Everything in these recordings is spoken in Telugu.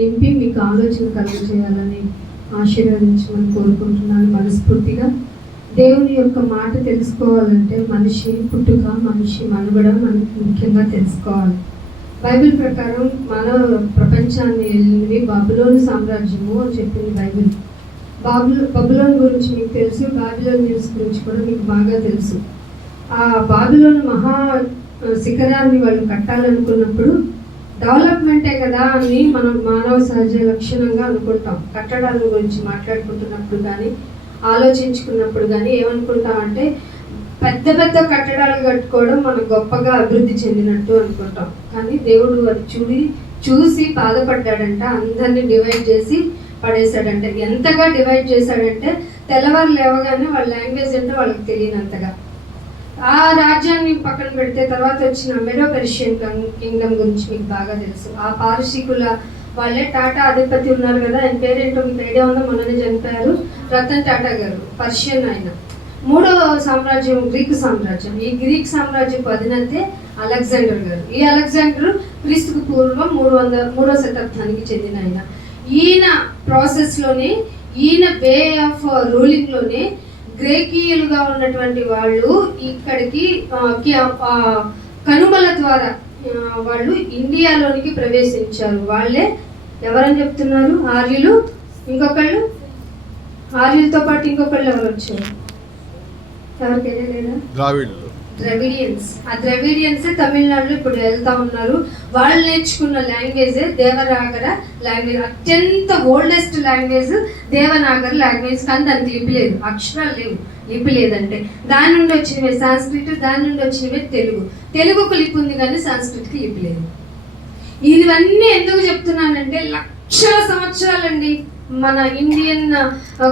నింపి మీకు ఆలోచన కలుగజేయాలని ఆశీర్వదించమని కోరుకుంటున్నాను మనస్ఫూర్తిగా. దేవుని యొక్క మాట తెలుసుకోవాలంటే మనిషి పుట్టుక, మనిషి మనుగడ మనకి ముఖ్యంగా తెలుసుకోవాలి. బైబిల్ ప్రకారం మన ప్రపంచాన్ని వెళ్ళినవి బబులోను సామ్రాజ్యము అని చెప్పింది బైబిల్. బబులోను గురించి మీకు తెలుసు, బాబిలోన్ న్యూస్ గురించి కూడా మీకు బాగా తెలుసు. ఆ బాబిలోను మహా శిఖరాన్ని వాళ్ళు కట్టాలనుకున్నప్పుడు డెవలప్మెంటే కదా అని మనం మానవ సహజ లక్షణంగా అనుకుంటాం. కట్టడాల గురించి మాట్లాడుకుంటున్నప్పుడు కానీ ఆలోచించుకున్నప్పుడు కానీ ఏమనుకుంటామంటే పెద్ద పెద్ద కట్టడాలు కట్టుకోవడం మనం గొప్పగా అభివృద్ధి చెందినట్టు అనుకుంటాం. కానీ దేవుడు అది చూసి బాధపడ్డాడంట, అందరినీ డివైడ్ చేసి పడేశాడంట. ఎంతగా డివైడ్ చేశాడంటే తెల్లవారు లేవగానే వాళ్ళ లాంగ్వేజ్ అంటే వాళ్ళకి తెలియనంతగా. ఆ రాజ్యాన్ని పక్కన పెడితే తర్వాత వచ్చిన మెడో పెర్షియన్ కింగ్డమ్ గురించి మీకు బాగా తెలుసు. ఆ పారసీకుల వాళ్ళే టాటా అధిపతి ఉన్నారు కదా, ఆయన పేరేంటో మీకు ఐడియా ఉందో, మొన్ననే చనిపోయారు, రతన్ టాటా గారు, పర్షియన్ ఆయన. మూడో సామ్రాజ్యం గ్రీకు సామ్రాజ్యం. ఈ గ్రీక్ సామ్రాజ్యపు అధినేతే అలెగ్జాండర్ గారు. ఈ అలెగ్జాండర్ క్రీస్తుకు పూర్వం 3వ శతాబ్దానికి చెందిన ఆయన. ఈయన ప్రాసెస్లోనే, ఈయన వే ఆఫ్ రూలింగ్లోనే గ్రేకీయులుగా ఉన్నటువంటి వాళ్ళు ఇక్కడికి కనుమల ద్వారా వాళ్ళు ఇండియాలోనికి ప్రవేశించారు. వాళ్ళే ఎవరని చెప్తున్నారు? ఆర్యులు. ఇంకొకళ్ళు ఆర్యులతో పాటు ఇంకొకళ్ళు ఎవరు వచ్చారు? ఎవరికైనా లేదా? ద్రవిడియన్స్. ఆ ద్రవిడియన్సే తమిళనాడులో ఇప్పుడు వెళ్తా ఉన్నారు. వాళ్ళు నేర్చుకున్న లాంగ్వేజే దేవనాగర లాంగ్వేజ్. అత్యంత ఓల్డెస్ట్ లాంగ్వేజ్ దేవనాగర్ లాంగ్వేజ్. కానీ దానికి లిపి లేదు, అక్షరాలు లేవు. లిపి లేదంటే దాని నుండి వచ్చినవే సాంస్క్రిట్, దాని నుండి వచ్చినవే తెలుగు. తెలుగుకు లిపి ఉంది కానీ సాంస్క్రిట్కి లిపి లేదు. ఇవన్నీ ఎందుకు చెప్తున్నానంటే లక్షల సంవత్సరాలండి మన ఇండియన్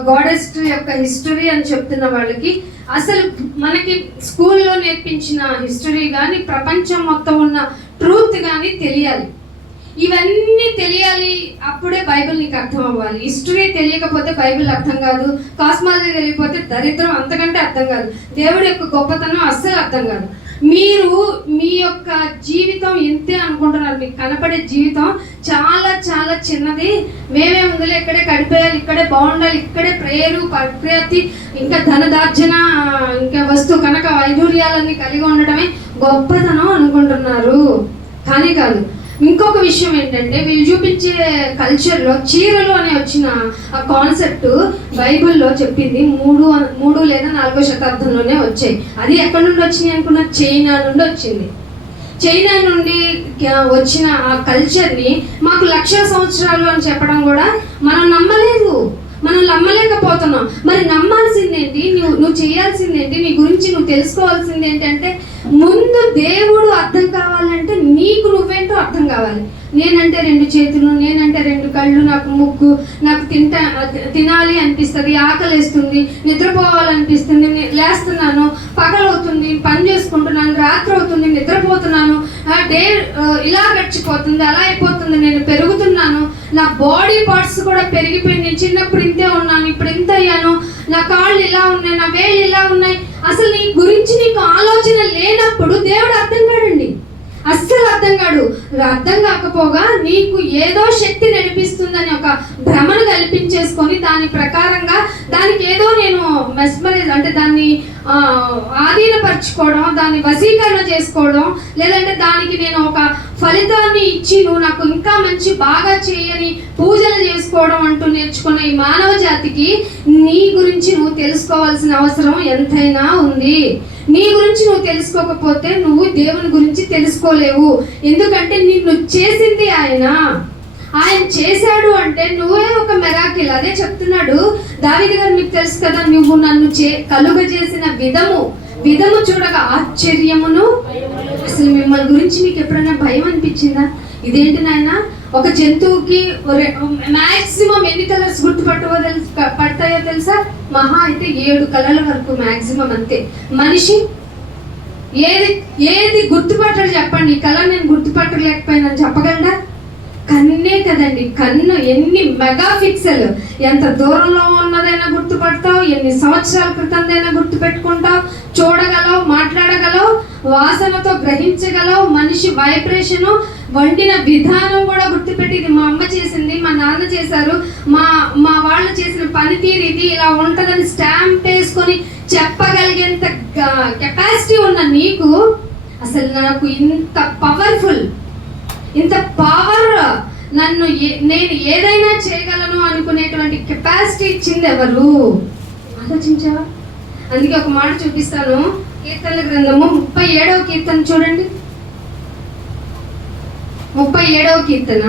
గాడెస్ యొక్క హిస్టరీ అని చెప్తున్న వాళ్ళకి అసలు మనకి స్కూల్లో నేర్పించిన హిస్టరీ కానీ ప్రపంచం మొత్తం ఉన్న ట్రూత్ కానీ తెలియాలి. ఇవన్నీ తెలియాలి, అప్పుడే బైబిల్ నీకు అర్థం అవ్వాలి. హిస్టరీ తెలియకపోతే బైబిల్ అర్థం కాదు, కాస్మాలజీ తెలియకపోతే దరిద్రం అంతకంటే అర్థం కాదు, దేవుడి యొక్క గొప్పతనం అస్సలు అర్థం కాదు. మీరు మీ యొక్క జీవితం ఇంతే అనుకుంటున్నారు. మీకు కనపడే జీవితం చాలా చాలా చిన్నది. మేమే ఉందలే, ఇక్కడే గడిపేయాలి, ఇక్కడే బాగుండాలి, ఇక్కడే ప్రేయరు ప్రకృతి ఇంకా ధనదార్జన ఇంకా వస్తు కనుక వైడూర్యాలన్నీ కలిగి ఉండటమే గొప్పతనం అనుకుంటున్నారు. కానీ కాదు. ఇంకొక విషయం ఏంటంటే వీళ్ళు చూపించే కల్చర్లో చీరలు అని వచ్చిన ఆ కాన్సెప్ట్ బైబిల్లో చెప్పింది 3 లేదా 4వ శతాబ్దంలోనే వచ్చాయి. అది ఎక్కడి నుండి వచ్చినాయి అనుకున్న? చైనా నుండి వచ్చింది. చైనా నుండి వచ్చిన ఆ కల్చర్ని మాకు లక్షల సంవత్సరాలు అని చెప్పడం కూడా మనం నమ్మలేకపోతున్నాం. ఏంటి, నువ్వు చేయాల్సింది ఏంటి, నీ గురించి నువ్వు తెలుసుకోవాల్సింది ఏంటంటే ముందు దేవుడు అర్థం కావాలంటే నీకు నువ్వేంటో అర్థం కావాలి. నేనంటే 2 చేతులు, నేనంటే 2 కళ్ళు, నాకు ముక్కు, నాకు తినాలి అనిపిస్తుంది, ఆకలిస్తుంది, నిద్రపోవాలనిపిస్తుంది, లేస్తున్నాను, పగలవుతుంది, పని చేసుకుంటున్నాను, రాత్రి అవుతుంది, నిద్రపోతున్నాను, డే ఇలా గడిచిపోతుంది, అలా అయిపోతుంది, నేను పెరుగుతున్నాను, నా బాడీ పార్ట్స్ కూడా పెరిగిపోయింది, నేను చిన్నప్పుడు ఇంతే ఉన్నాను, ఇప్పుడు ఇంత అయ్యాను, నా కాళ్ళు ఇలా ఉన్నాయి, నా వేళ్ళు ఇలా ఉన్నాయి. అసలు నీ గురించి నీకు ఆలోచన లేనప్పుడు దేవుడు అర్థం కాడండి, అస్సలు అర్థం కాడు. అర్థం కాకపోగా నీకు ఏదో శక్తి నడిపిస్తుందని ఒక భ్రమను కల్పించేసుకొని దాని ప్రకారంగా దానికి ఏదో నేను మెస్మరైజ్ అంటే దాన్ని ఆధీనపరచుకోవడం, దాన్ని వశీకరణ చేసుకోవడం, లేదంటే దానికి నేను ఒక ఫలితాన్ని ఇచ్చి నువ్వు నాకు ఇంకా మంచి బాగా చేయని పూజలు చేసుకోవడం అంటూ నేర్చుకున్న ఈ మానవ జాతికి నీ గురించి నువ్వు తెలుసుకోవాల్సిన అవసరం ఎంతైనా ఉంది. నీ గురించి నువ్వు తెలుసుకోకపోతే నువ్వు దేవుని గురించి తెలుసుకోలేవు. ఎందుకంటే నిన్ను చేసింది ఆయన చేశాడు అంటే నువ్వే ఒక మెరాకిల్. అదే చెప్తున్నాడు దావీదు గారు, మీకు తెలుసు కదా, నువ్వు నన్ను కలుగజేసిన విధము చూడగా ఆశ్చర్యమును. అసలు మిమ్మల్ని గురించి మీకు ఎప్పుడైనా భయం అనిపించిందా? ఇదేంటి నాయన, ఒక జంతువుకి మ్యాక్సిమం ఎన్ని కలర్స్ పడతాయో తెలుసా? మహా అయితే 7 కలర్ల వరకు మ్యాక్సిమం, అంతే. మనిషి ఏది గుర్తుపట్టడు చెప్పండి? ఈ కలర్ నేను గుర్తుపట్టలేకపోయినా చెప్పగలడా? కన్నే కదండి. కన్ను ఎన్ని మెగా పిక్సెల్, ఎంత దూరంలో ఉన్నదైనా గుర్తుపడతావు, ఎన్ని సంవత్సరాల క్రితందైనా గుర్తుపెట్టుకుంటావు, చూడగలవు, మాట్లాడగలవు, వాసనతో గ్రహించగలవు, మనిషి వైబ్రేషను, వండిన విధానం కూడా గుర్తుపెట్టి ఇది మా అమ్మ చేసింది, మా నాన్న చేశారు, మా వాళ్ళు చేసిన పనితీరు ఇది ఇలా ఉంటుందని స్టాంప్ వేసుకొని చెప్పగలిగేంత కెపాసిటీ ఉన్న నీకు అసలు నాకు ఇంత పవర్ఫుల్, ఇంత పవర్, నేను ఏదైనా చేయగలను అనుకునేటువంటి కెపాసిటీ ఇచ్చింది ఎవరు? ఆలోచించావా? అందుకే ఒక మాట చూపిస్తాను. కీర్తనల గ్రంథము 37వ కీర్తన చూడండి. 37వ కీర్తన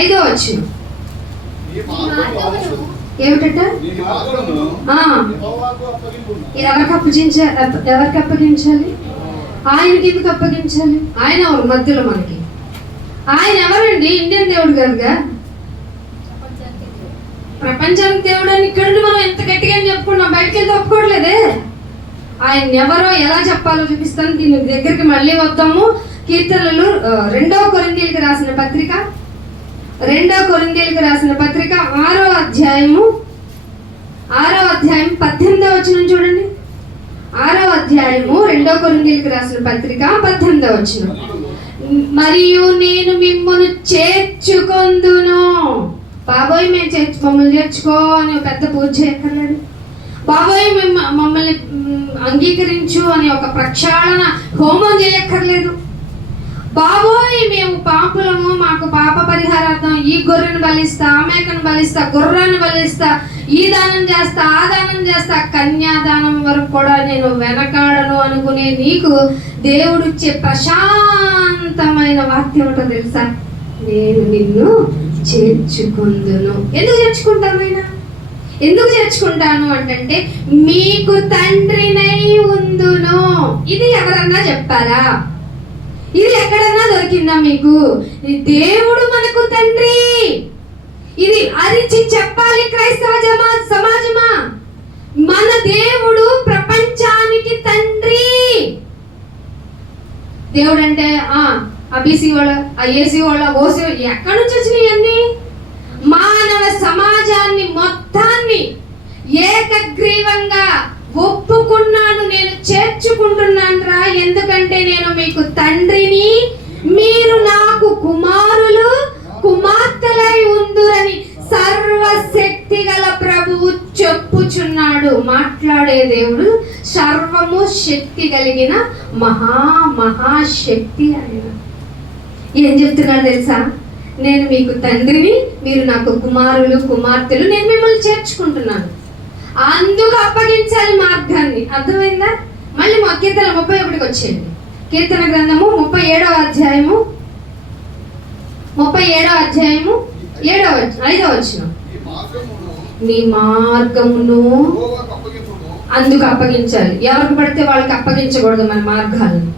5వ వచనం. ఏమిటట? ఎవరికి అప్పగించాలి? ఆయనకి ఎందుకు అప్పగించాలి? ఆయన ఎవరు మధ్యలో మనకి? ఆయన ఎవరండి? ఇండియన్ దేవుడు కాదుగా, ప్రపంచానికి దేవుడు అని ఇక్కడ మనం ఎంత గట్టిగా చెప్పుకున్నాం, బయటకు వెళ్తే ఒప్పుకోవట్లేదే. ఆయన ఎవరో ఎలా చెప్పాలో చూపిస్తాను. దీని దగ్గరికి మళ్ళీ వద్దాము. కీర్తనలు 2వ కొరింథీయులకు రాసిన పత్రిక 6వ అధ్యాయము 18వ వచనం చూడండి. 6వ అధ్యాయము 2వ కొరింథీయులకు రాసిన పత్రిక 18వ వచనం. మరియు నేను మిమ్మల్ని చేర్చుకొందును. బాబోయ్ మమ్మల్ని చేర్చుకో అని పెద్ద పూజ చేయక్కర్లేదు. బాబోయ్ మమ్మల్ని అంగీకరించు అని ఒక ప్రక్షాళన హోమం చేయక్కర్లేదు. బాబోయ్ మేము పాపులము, మాకు పాప పరిహారార్థం ఈ గొర్రెను బలిస్తా, ఆ మేకను బలిస్తా, గుర్రాన్ని బలిస్తా, ఈ దానం చేస్తా, ఆ దానం చేస్తా, కన్యాదానం వరకు కూడా నేను వెనకాడను అనుకునే నీకు దేవుడిచ్చే ప్రశాంతమైన వాక్యం ఏంటో తెలుసా? నేను నిన్ను చేర్చుకుందును. ఎందుకు చేర్చుకుంటాను ఆయన? ఎందుకు చేర్చుకుంటాను అంటే మీకు తండ్రినై ఉందును. ఇది ఎవరన్నా చెప్పారా? ఇది ఎక్కడన్నా దొరికిందా మీకు? దేవుడు మనకు తండ్రి. ఇది అరిచి చెప్పాలి క్రైస్తవ సమాజమా. మన దేవుడు ప్రపంచానికి తండ్రి. దేవుడు అంటే అబిసి వాళ్ళ, ఐఏసి వాళ్ళ, ఓసి ఎక్కడి నుంచి వచ్చినాయి అన్ని? మానవ సమాజాన్ని మొత్తాన్ని ఏకగ్రీవంగా ఒప్పుకున్నాను, నేను చేర్చుకుంటున్నాను రా. ఎందుకంటే నేను మీకు తండ్రిని, మీరు నాకు కుమారులు కుమార్తెలై ఉందురని సర్వశక్తి గల ప్రభువు చెప్పుచున్నాడు. మాట్లాడే దేవుడు, సర్వము శక్తి కలిగిన మహాశక్తి ఆయన. ఏం చెప్తున్నాడు తెలుసా? నేను మీకు తండ్రిని, మీరు నాకు కుమారులు కుమార్తెలు, నేను మిమ్మల్ని చేర్చుకుంటున్నాను. అందుకు అప్పగించాలి మార్గాన్ని. అర్థమైందా? మళ్ళీ మా కీర్తన 31కి వచ్చేయండి. కీర్తన గ్రంథము 37వ అధ్యాయము 5వ వచనం. నీ మార్గమును అందుకు అప్పగించాలి. ఎవరికి పడితే వాళ్ళకి అప్పగించకూడదు మన మార్గాలను.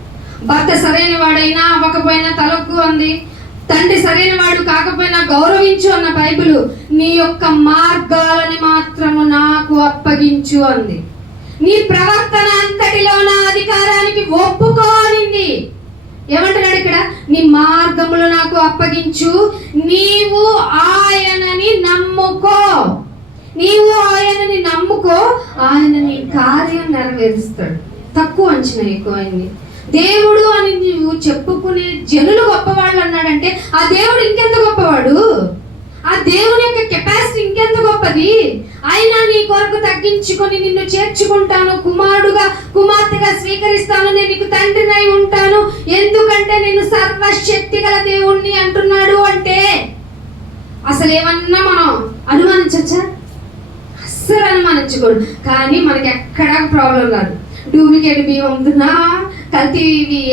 భర్త సరైన వాడైనా అవ్వకపోయినా తలొగ్గు అంది, తండ్రి సరైన వాడు కాకపోయినా గౌరవించు అన్న బైబిలు. నీ యొక్క మార్గాలని మాత్రము నాకు అప్పగించు అంది. నీ ప్రవర్తన అంతటిలో నా అధికారానికి ఒప్పుకోనింది. ఏమంటున్నాడు ఇక్కడ? నీ మార్గములు నాకు అప్పగించు, నీవు ఆయనని నమ్ముకో. నీవు ఆయనని నమ్ముకో, ఆయన నీ కార్యం నెరవేరుస్తాడు. తక్కువ అంచనా ఎక్కువైంది. దేవుడు అని నువ్వు చెప్పుకునే జనులు గొప్పవాళ్ళు అన్నాడంటే ఆ దేవుడు ఇంకెంత గొప్పవాడు, ఆ దేవుని యొక్క కెపాసిటీ ఇంకెంత గొప్పది. ఆయన నీ కొరకు తగ్గించుకొని నిన్ను చేర్చుకుంటాను, కుమారుడుగా కుమార్తెగా స్వీకరిస్తాను, నేను నీకు తండ్రినై ఉంటాను, ఎందుకంటే నేను సర్వశక్తి గల దేవుణ్ణి అంటున్నాడు. అంటే అసలు ఏమన్నా మనం అనుమానించచ్చా? అస్సలు అనుమానించకూడదు. కానీ మనకి ఎక్కడా ప్రాబ్లం రాదు. డూప్లికేట్ బియ్యం అమ్ముతున్నా, కల్తీ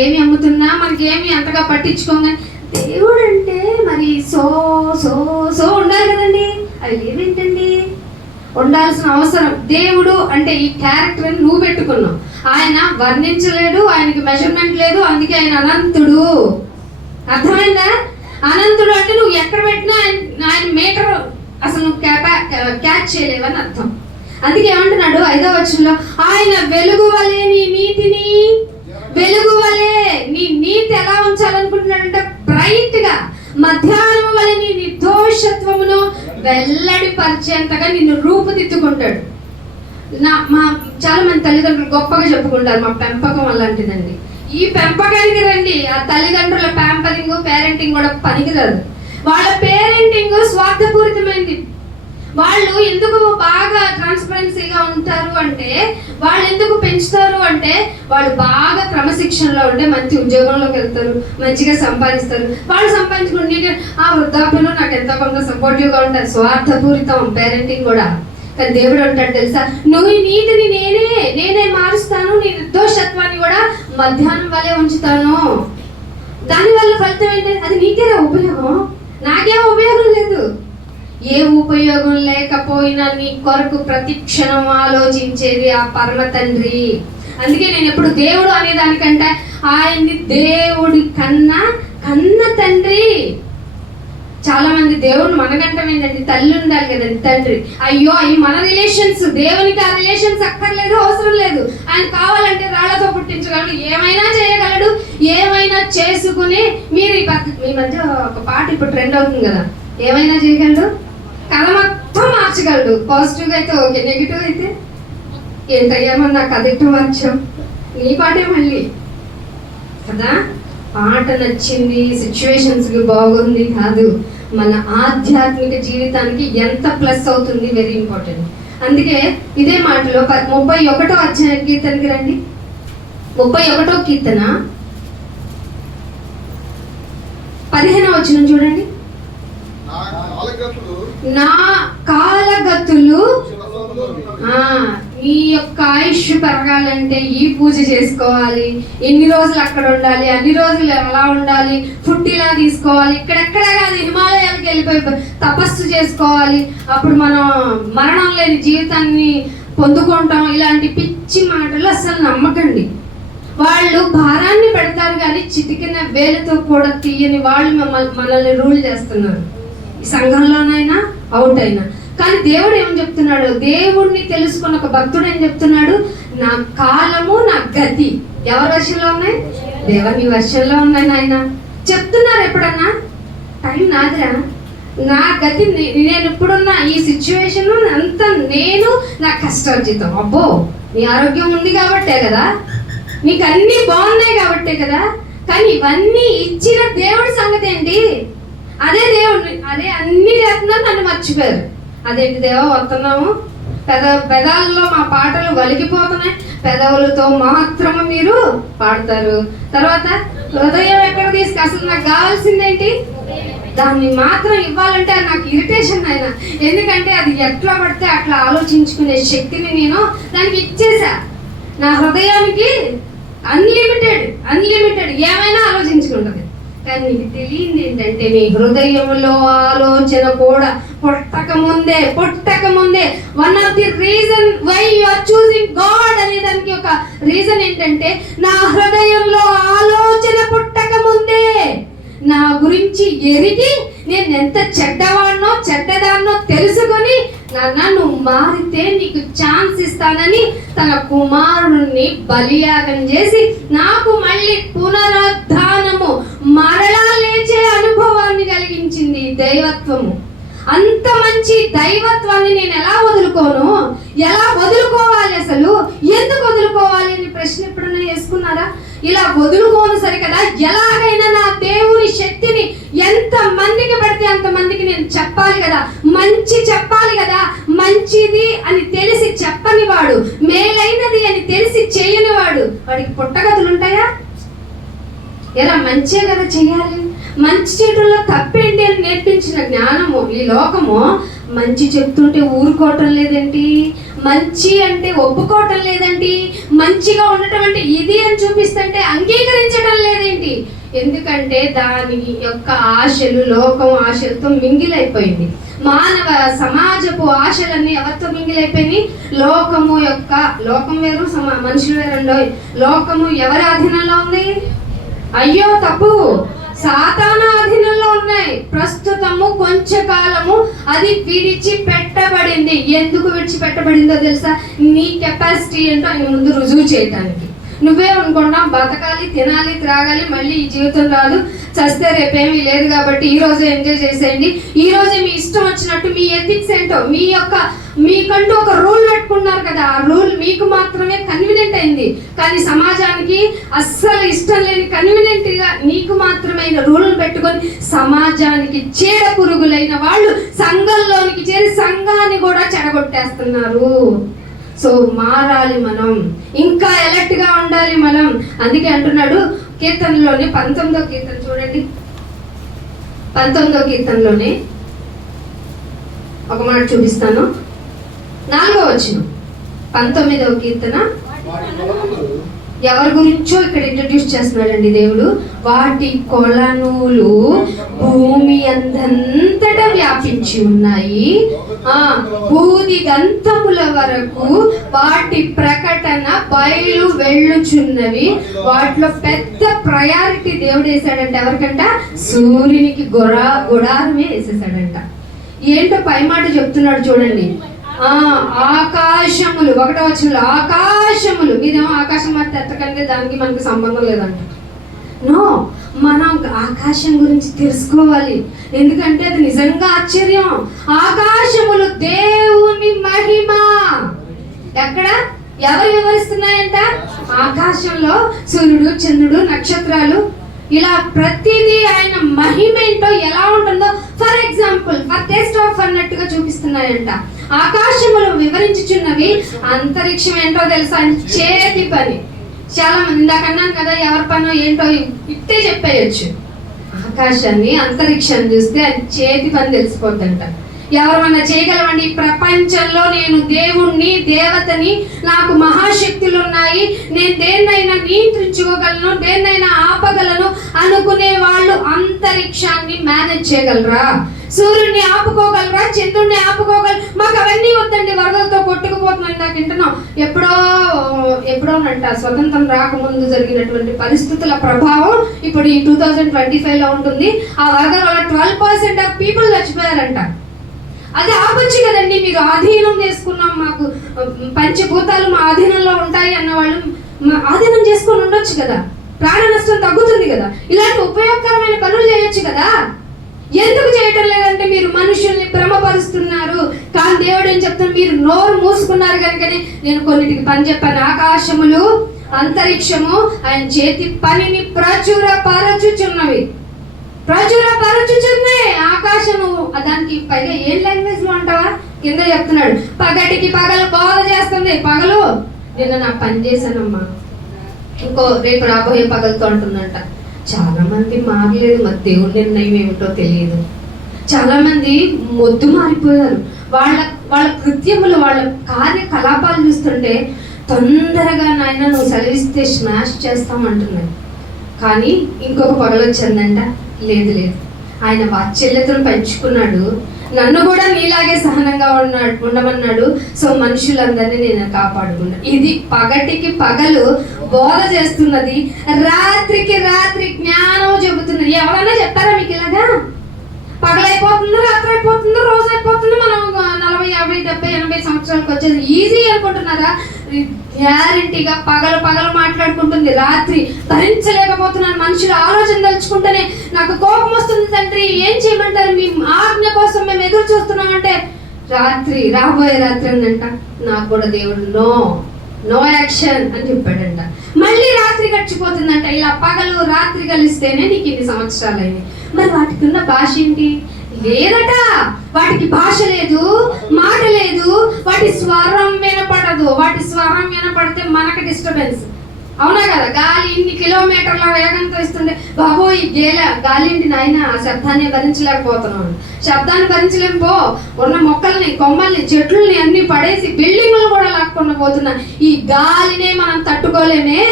ఏమి అమ్ముతున్నా మనకి ఏమి అంతగా పట్టించుకోగానే దేవుడు అంటే మరి సో సో సో ఉండాలి కదండి. అవి లేవేంటండి? ఉండాల్సిన అవసరం. దేవుడు అంటే ఈ క్యారెక్టర్ నువ్వు పెట్టుకున్నావు. ఆయన వర్ణించలేడు, ఆయనకి మెజర్మెంట్ లేదు, అందుకే ఆయన అనంతుడు. అర్థమైందా? అనంతుడు అంటే నువ్వు ఎక్కడ పెట్టినా ఆయన మీటర్ అసలు నువ్వు క్యాచ్ చేయలేవని అర్థం. అందుకే ఏమంటున్నాడు 5వ వచనంలో, ఆయన వెలుగు వలె నీ నీతిని, వెలుగు వలె నీ నీతి ఎలా ఉంచాలనుకుంటున్నాడంటే బ్రైట్ గా, మధ్యాహ్నం వలె నీ నిర్దోషత్వమును వెల్లడి పరిచేంతగా నిన్ను రూపుదిద్దుకుంటాడు. మా చాలా మంది తల్లిదండ్రులు గొప్పగా చెప్పుకుంటారు, మా పెంపకం అలాంటిదండి. ఈ పెంపకానికి రండి, ఆ తల్లిదండ్రుల ప్యాంపరింగ్ పేరెంటింగ్ కూడా పనికిరాదు. వాళ్ళ పేరెంటింగ్ స్వార్థపూరితమైంది. వాళ్ళు ఎందుకు బాగా ట్రాన్స్పరెన్సీగా ఉంటారు అంటే, వాళ్ళు ఎందుకు పెంచుతారు అంటే, వాళ్ళు బాగా క్రమశిక్షణలో ఉంటే మంచి ఉద్యోగంలోకి వెళ్తారు, మంచిగా సంపాదిస్తారు. వాళ్ళు సంపాదించుకుంటే ఆ వృద్ధాప్యంలో నాకు ఎంతో కొంత సపోర్టివ్గా ఉంటారు. స్వార్థపూరితం పేరెంటింగ్ కూడా. కానీ దేవుడు అంటాడు తెలుసా, నువ్వు ఈ నీతిని నేనే మారుస్తాను, నీ నిర్దోషత్వాన్ని కూడా మధ్యాహ్నం వల్లే ఉంచుతాను. దానివల్ల ఫలితం ఏంటంటే అది నీకేనా ఉపయోగం, నాకేం ఉపయోగం లేదు. ఏ ఉపయోగం లేకపోయినా నీ కొరకు ప్రతి క్షణం ఆలోచించేది ఆ పరమ తండ్రి. అందుకే నేను ఎప్పుడు దేవుడు అనే దానికంటే ఆయన్ని దేవుడి కన్న తండ్రి. చాలా మంది దేవుడు మనకంటే ఏంటంటే తల్లి ఉండాలి కదండి, తండ్రి. అయ్యో అవి మన రిలేషన్స్, దేవునికి ఆ రిలేషన్స్ అక్కర్లేదు, అవసరం లేదు. ఆయన కావాలంటే రాళ్లతో పుట్టించగలడు, ఏమైనా చేయగలడు, ఏమైనా చేసుకుని మీరు ఈ మధ్య ఒక పాట ఇప్పుడు ట్రెండ్ అవుతుంది కదా, ఏమైనా చేయగలడు, కథ మొత్తం మార్చగలడు. పాజిటివ్గా అయితే ఓకే, నెగిటివ్ అయితే ఏంటయ్యామో నాకు అదిట్టు మార్చాం, నీ పాటే మళ్ళీ కదా. పాట నచ్చింది, సిచ్యువేషన్స్కి బాగుంది కాదు, మన ఆధ్యాత్మిక జీవితానికి ఎంత ప్లస్ అవుతుంది, వెరీ ఇంపార్టెంట్. అందుకే ఇదే మాటలో 31వ అధ్యాయ కీర్తనకి రండి. 31వ కీర్తన 15వ వచనం చూడండి. నా కాలగతులు నీ యొక్క ఆయుష్ పెరగాలంటే ఈ పూజ చేసుకోవాలి, ఎన్ని రోజులు అక్కడ ఉండాలి, అన్ని రోజులు ఎలా ఉండాలి, ఫుడ్ ఇలా తీసుకోవాలి, ఇక్కడెక్కడ కాదు హిమాలయాలకు వెళ్ళిపోయి తపస్సు చేసుకోవాలి, అప్పుడు మనం మరణం లేని జీవితాన్ని పొందుకుంటాం. ఇలాంటి పిచ్చి మాటలు అసలు నమ్మకండి. వాళ్ళు భారాన్ని పెడతారు కానీ చిటికిన వేలుతో కూడా తీయని వాళ్ళు మనల్ని రూల్ చేస్తున్నారు. ఈ సంఘంలోనైనా అవుట్ అయినా. కానీ దేవుడు ఏం చెప్తున్నాడు, దేవుణ్ణి తెలుసుకున్న ఒక భక్తుడు ఏం చెప్తున్నాడు, నా కాలము నా గతి ఎవరి వర్షంలో ఉన్నాయి, దేవుని వర్షంలో ఉన్నాయి నాయన చెప్తున్నారు. ఎప్పుడన్నా టైం నాదిరా, నా గతి నేను ఇప్పుడున్న ఈ సిచ్యువేషన్ అంతా నేను నా కష్టార్జితం. అబ్బో నీ ఆరోగ్యం ఉంది కాబట్టే కదా, నీకు అన్నీ బాగున్నాయి కాబట్టే కదా. కానీ ఇవన్నీ ఇచ్చిన దేవుడి సంగతి ఏంటి? అదే దేవుడు, అదే అన్ని చేస్తున్నారు, నన్ను మర్చిపోయారు. అదేంటి దేవా వస్తున్నాము, పెదాలలో మా పాటలు వలిగిపోతున్నాయి, పెదవులతో మాత్రము మీరు పాడతారు. తర్వాత హృదయం ఎక్కడ తీసుకు, అసలు నాకు కావాల్సిందేంటి, దాన్ని మాత్రం ఇవ్వాలంటే నాకు ఇరిటేషన్ అయినా, ఎందుకంటే అది ఎట్లా పడితే అట్లా ఆలోచించుకునే శక్తిని నేను దానికి ఇచ్చేసా. నా హృదయానికి అన్లిమిటెడ్ ఏమైనా ఆలోచించుకుంటుంది. కానీ నీకు తెలియంది ఏంటంటే నీ హృదయంలో ఆలోచన కూడా పుట్టక ముందే one of the reason why you are choosing god అనే దానికి ఒక రీజన్ ఏంటంటే నా హృదయంలో ఆలోచన పుట్టక ముందే నా గురించి ఎరిగి నేను ఎంత చెడ్డదాన్నో తెలుసుకొని నాన్న నువ్వు మారితే నీకు ఛాన్స్ ఇస్తానని తన కుమారుణ్ణి బలియాగం చేసి నాకు మళ్ళీ పునరుద్ధానము మరలా లేచే అనుభవాన్ని కలిగించింది దైవత్వము. అంత మంచి దైవత్వాన్ని నేను ఎలా వదులుకోవాలి, అసలు ఎందుకు వదులుకోవాలి అని ప్రశ్న ఎప్పుడైనా వేసుకున్నారా? ఇలా వదులుకోను సరికదా, ఎలాగైనా నా దేవుని శక్తిని ఎంత మందికి పడితే అంత మందికి నేను చెప్పాలి కదా, మంచిది అని తెలిసి చెప్పని వాడు, మేలైనది అని తెలిసి చేయని వాడికి పుట్టగతులు ఉంటాయా? ఎలా మంచే కదా చెయ్యాలి, మంచి చేయడంలో తప్పేంటి అని నేర్పించిన జ్ఞానము ఈ లోకము మంచి చెప్తుంటే ఊరుకోవటం లేదేంటి, మంచి అంటే ఒప్పుకోవటం లేదేంటి, మంచిగా ఉండటం అంటే ఇది అని చూపిస్తుంటే అంగీకరించడం లేదేంటి? ఎందుకంటే దాని యొక్క ఆశలు లోకం ఆశలతో మింగిలైపోయింది. మానవ సమాజపు ఆశలన్నీ ఎవరితో మింగిలైపోయినాయి? లోకం వేరు, మనుషులు వేరండో. లోకము ఎవరి అధీనంలో ఉంది? అయ్యో తప్పు, సాతాను అధీనంలో ఉన్నాయి. ప్రస్తుతము కొంచెకాలము అది విడిచిపెట్టబడింది. ఎందుకు విడిచిపెట్టబడిందో తెలుసా? నీ కెపాసిటీ ఏంటో ఆయన ముందు రుజువు చేయటానికి. నువ్వే అనుకున్నా బతకాలి, తినాలి, త్రాగాలి, మళ్ళీ ఈ జీవితం రాదు, చస్తే రేపేమీ లేదు కాబట్టి ఈ రోజు ఎంజాయ్ చేసేయండి, ఈ రోజే మీ ఇష్టం వచ్చినట్టు మీ ఎథిక్స్ ఏంటో మీకంటూ ఒక రూల్ పెట్టుకున్నారు కదా, ఆ రూల్ మీకు మాత్రమే కన్వీనియంట్ అయింది. కానీ సమాజానికి అస్సలు ఇష్టం లేని కన్వీనియంట్ గా నీకు మాత్రమైన రూల్ పెట్టుకొని సమాజానికి చీడ పురుగులైన వాళ్ళు సంఘంలోనికి చేరి సంఘాన్ని కూడా చెడగొట్టేస్తున్నారు. సో మారాలి మనం, ఇంకా అలర్ట్ గా ఉండాలి మనం. అందుకే అంటున్నాడు కీర్తనలోనే 19వ కీర్తన చూడండి. 19వ కీర్తనలోనే ఒక మాట చూపిస్తాను. 4వ వచనం 19వ కీర్తన ఎవరి గురించో ఇక్కడ ఇంట్రడ్యూస్ చేస్తున్నాడండి దేవుడు. వాటి కొలనులు భూమి అందంతటా వ్యాపించి ఉన్నాయి, భూది గంతముల వరకు వాటి ప్రకటన బయలు వెళ్ళుచున్నవి. వాటిలో పెద్ద ప్రయారిటీ దేవుడు వేసాడంట. ఎవరికంట? సూర్యునికి గుడారమే వేసేసాడంట. ఏంటో పై మాట చెప్తున్నాడు చూడండి. ఆకాశములు, 1వ వచనంలో ఆకాశములు, మీరేమో ఆకాశం మాట ఎత్తకంటే దానికి మనకి సంబంధం లేదంట. నో, మనం ఆకాశం గురించి తెలుసుకోవాలి, ఎందుకంటే అది నిజంగా ఆశ్చర్యం. ఆకాశములు దేవుని మహిమ. ఎక్కడ ఎవరు వివరిస్తున్నాయంట? ఆకాశంలో సూర్యుడు, చంద్రుడు, నక్షత్రాలు, ఇలా ప్రతిదీ ఆయన మహిమ ఏంటో ఎలా ఉంటుందో for example for taste of అన్నట్టుగా చూపిస్తున్నాయంట. ఆకాశములు వివరించుచున్నవి. అంతరిక్షం ఏంటో తెలుసా? చేతి పని. చాలా మంది ఇందాక అన్నాను కదా, ఎవరి పనో ఏంటో ఇట్టే చెప్పేయచ్చు. ఆకాశాన్ని, అంతరిక్షాన్ని చూస్తే అది చేతి పని తెలిసిపోతుందంట. ఎవరన్నా చేయగలమండి? ప్రపంచంలో నేను దేవుణ్ణి, దేవతని, నాకు మహాశక్తులు ఉన్నాయి, నేను దేన్నైనా నియంత్రించుకోగలను, దేన్నైనా ఆపగలను అనుకునే వాళ్ళు అంతరిక్షాన్ని మేనేజ్ చేయగలరా? సూర్యుడిని ఆపుకోగలరా? చంద్రుడిని ఆపుకోగలరా? మాకు అవన్నీ వద్దండి, వరదలతో కొట్టుకుపోతున్నాం. ఇందాక వింటున్నాం, ఎప్పుడోనంట స్వతంత్రం రాకముందు జరిగినటువంటి పరిస్థితుల ప్రభావం ఇప్పుడు ఈ 2025లో ఉంటుంది. ఆ వరదల వల్ల 12% ఆఫ్ పీపుల్ చచ్చిపోయారంట. అది ఆపొచ్చు కదండి, మీరు ఆధీనం చేసుకున్నాం, మాకు పంచభూతాలు మా ఆధీనంలో ఉంటాయి అన్నవాళ్ళు ఆధీనం చేసుకొని ఉండొచ్చు కదా, ప్రాణ నష్టం తగ్గుతుంది కదా, ఇలాంటి ఉపయోగకరమైన పనులు చేయొచ్చు కదా. ఎందుకు చేయటం లేదంటే మీరు మనుషుల్ని భ్రమపరుస్తున్నారు. కానీ దేవుడు ఏం చెప్తాను, మీరు నోరు మూసుకున్నారు కనుకనే నేను కొన్నిటికి పని చెప్పాను. ఆకాశములు, అంతరిక్షము ఆయన చేతి పనిని ప్రచురపరచుచున్నవి. ఆకాశము దానికి పైగా ఏం లాంగ్వేజ్ లో అంటావా? కింద చెప్తున్నాడు, పగటికి పగలు బోధ చేస్తుంది. పగలు నిన్న నా పని చేశానమ్మా, ఇంకో రేపు రాబోయే పగలతో అంటుందంట. చాలా మంది మారలేదు, మరి దేవుడి నిర్ణయం ఏమిటో తెలియదు. చాలా మంది మొద్దు మారిపోయారు. వాళ్ళ కృత్యములు, వాళ్ళ కార్యకలాపాలు చూస్తుంటే తొందరగా నాయన నువ్వు సెలవిస్తే స్మాష్ చేస్తామంటున్నాడు. కానీ ఇంకొక పగలు వచ్చిందంట, లేదు లేదు, ఆయన వాత్సల్యతను పెంచుకున్నాడు, నన్ను కూడా నీలాగే సహనంగా ఉండమన్నాడు. సో మనుషులందరినీ నేను కాపాడుకున్నాను. ఇది పగటికి పగలు బోధ చేస్తున్నది, రాత్రికి రాత్రి జ్ఞానం చెబుతున్నది. ఎవరైనా చెప్తారా మీకు ఇలాగా? పగలైపోతుందో, రాత్రి అయిపోతుందో, రోజు అయిపోతుందో, మనం 40, 50, 70, 80 సంవత్సరాలకు వచ్చేది ఈజీ అనుకుంటున్నారా? గ్యారంటీగా పగలు మాట్లాడుకుంటుంది, రాత్రి భరించలేకపోతున్నాను, మనుషుల ఆలోచన తలుచుకుంటేనే నాకు కోపం వస్తుంది తండ్రి, ఏం చేయమంటారు, మీ ఆజ్ఞ కోసం మేము ఎదురు చూస్తున్నాం అంటే రాత్రి, రాబోయే రాత్రి అందంట నాకు కూడా దేవుడు నో యాక్షన్ అని చెప్పాడంట. మళ్ళీ రాత్రి గడిచిపోతుందంట. ఇలా పగలు రాత్రి కలిస్తేనే నీకు ఇన్ని సంవత్సరాలు అయింది. మరి వాటికి ఉన్న భాష ఏంటి? లేదట. వాటికి భాష లేదు, మాట లేదు, వాటి స్వరం వినపడదు. వాటి స్వరం వినపడితే మనకు డిస్టర్బెన్స్, అవునా కదా? గాలి ఇన్ని కిలోమీటర్ల వేగంతో ఇస్తుండే, బాబో ఈ గాలి ఏంటి నాయన, ఆ శబ్దాన్ని భరించలేకపోతున్నాను, శబ్దాన్ని భరించలేకపో, ఉన్న మొక్కల్ని, కొమ్మల్ని, చెట్లని అన్ని పడేసి బిల్డింగ్లు కూడా లాక్కుండా పోతున్నా, ఈ గాలినే మనం తట్టుకోలేమే.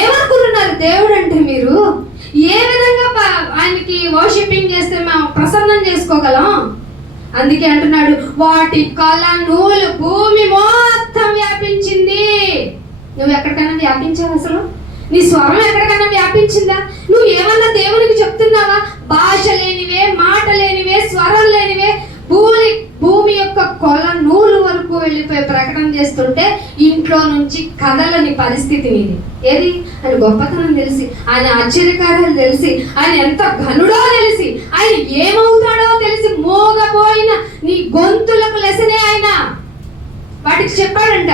ఏమనుకుంటున్నారు దేవుడు అంటే మీరు? ఏ విధంగా ఆయనకి వర్షిపింగ్ చేస్తే మేము ప్రసన్నం చేసుకోగలం? అందుకే అంటున్నాడు, వాటి కళ నూలు భూమి మొత్తం వ్యాపించింది. నువ్వు ఎక్కడికైనా వ్యాపించావు? అసలు నీ స్వరం ఎక్కడికైనా వ్యాపించిందా? నువ్వు ఏమన్నా దేవునికి చెప్తున్నావా? భాష లేనివే, మాట లేనివే, స్వరం లేనివే భూమి యొక్క కొల నూలు వరకు వెళ్ళిపోయి ప్రకటన చేస్తుంటే ఇంట్లో నుంచి కదలని పరిస్థితి నీది. ఏది? ఆయన గొప్పతనం తెలిసి, ఆయన ఆశ్చర్యకార్యాలు తెలిసి, ఆయన ఎంత ఘనుడో తెలిసి, ఆయన ఏమవుతాడో తెలిసి మోగపోయిన నీ గొంతులకు లెసనే ఆయన వాటికి చెప్పాడంట.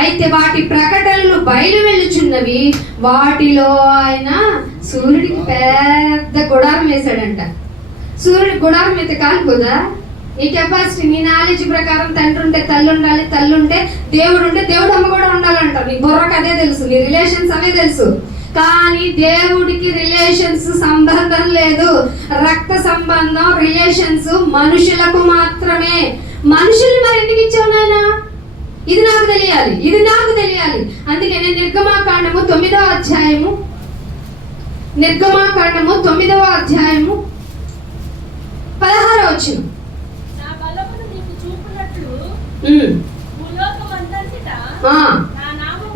అయితే వాటి ప్రకటనలు బయలు వెళ్ళుచున్నవి, వాటిలో ఆయన సూర్యుడికి పెద్ద గుడారం వేశాడంట. సూర్యుడి గుడారం అయితే కాలిపోదా? నీ కెపాసిటీ, నీ నాలెడ్జ్ ప్రకారం తండ్రి ఉంటే తల్లి ఉండాలి, తల్లి ఉంటే దేవుడు ఉంటే దేవుడు అమ్మ కూడా ఉండాలంట. నీ బుర్రకు అదే తెలుసు, నీ రిలేషన్స్ అవే తెలుసు. కానీ దేవుడికి రిలేషన్స్ సంబంధం లేదు. రక్త సంబంధం, రిలేషన్స్ మనుషులకు మాత్రమే. మనుషులు మరి ఎందుకు ఇచ్చావు నాయనా? ఇది నాకు తెలియాలి, ఇది నాకు తెలియాలి. అందుకే నేను నిర్గమాకాండము 9వ అధ్యాయము 16వ వచనం.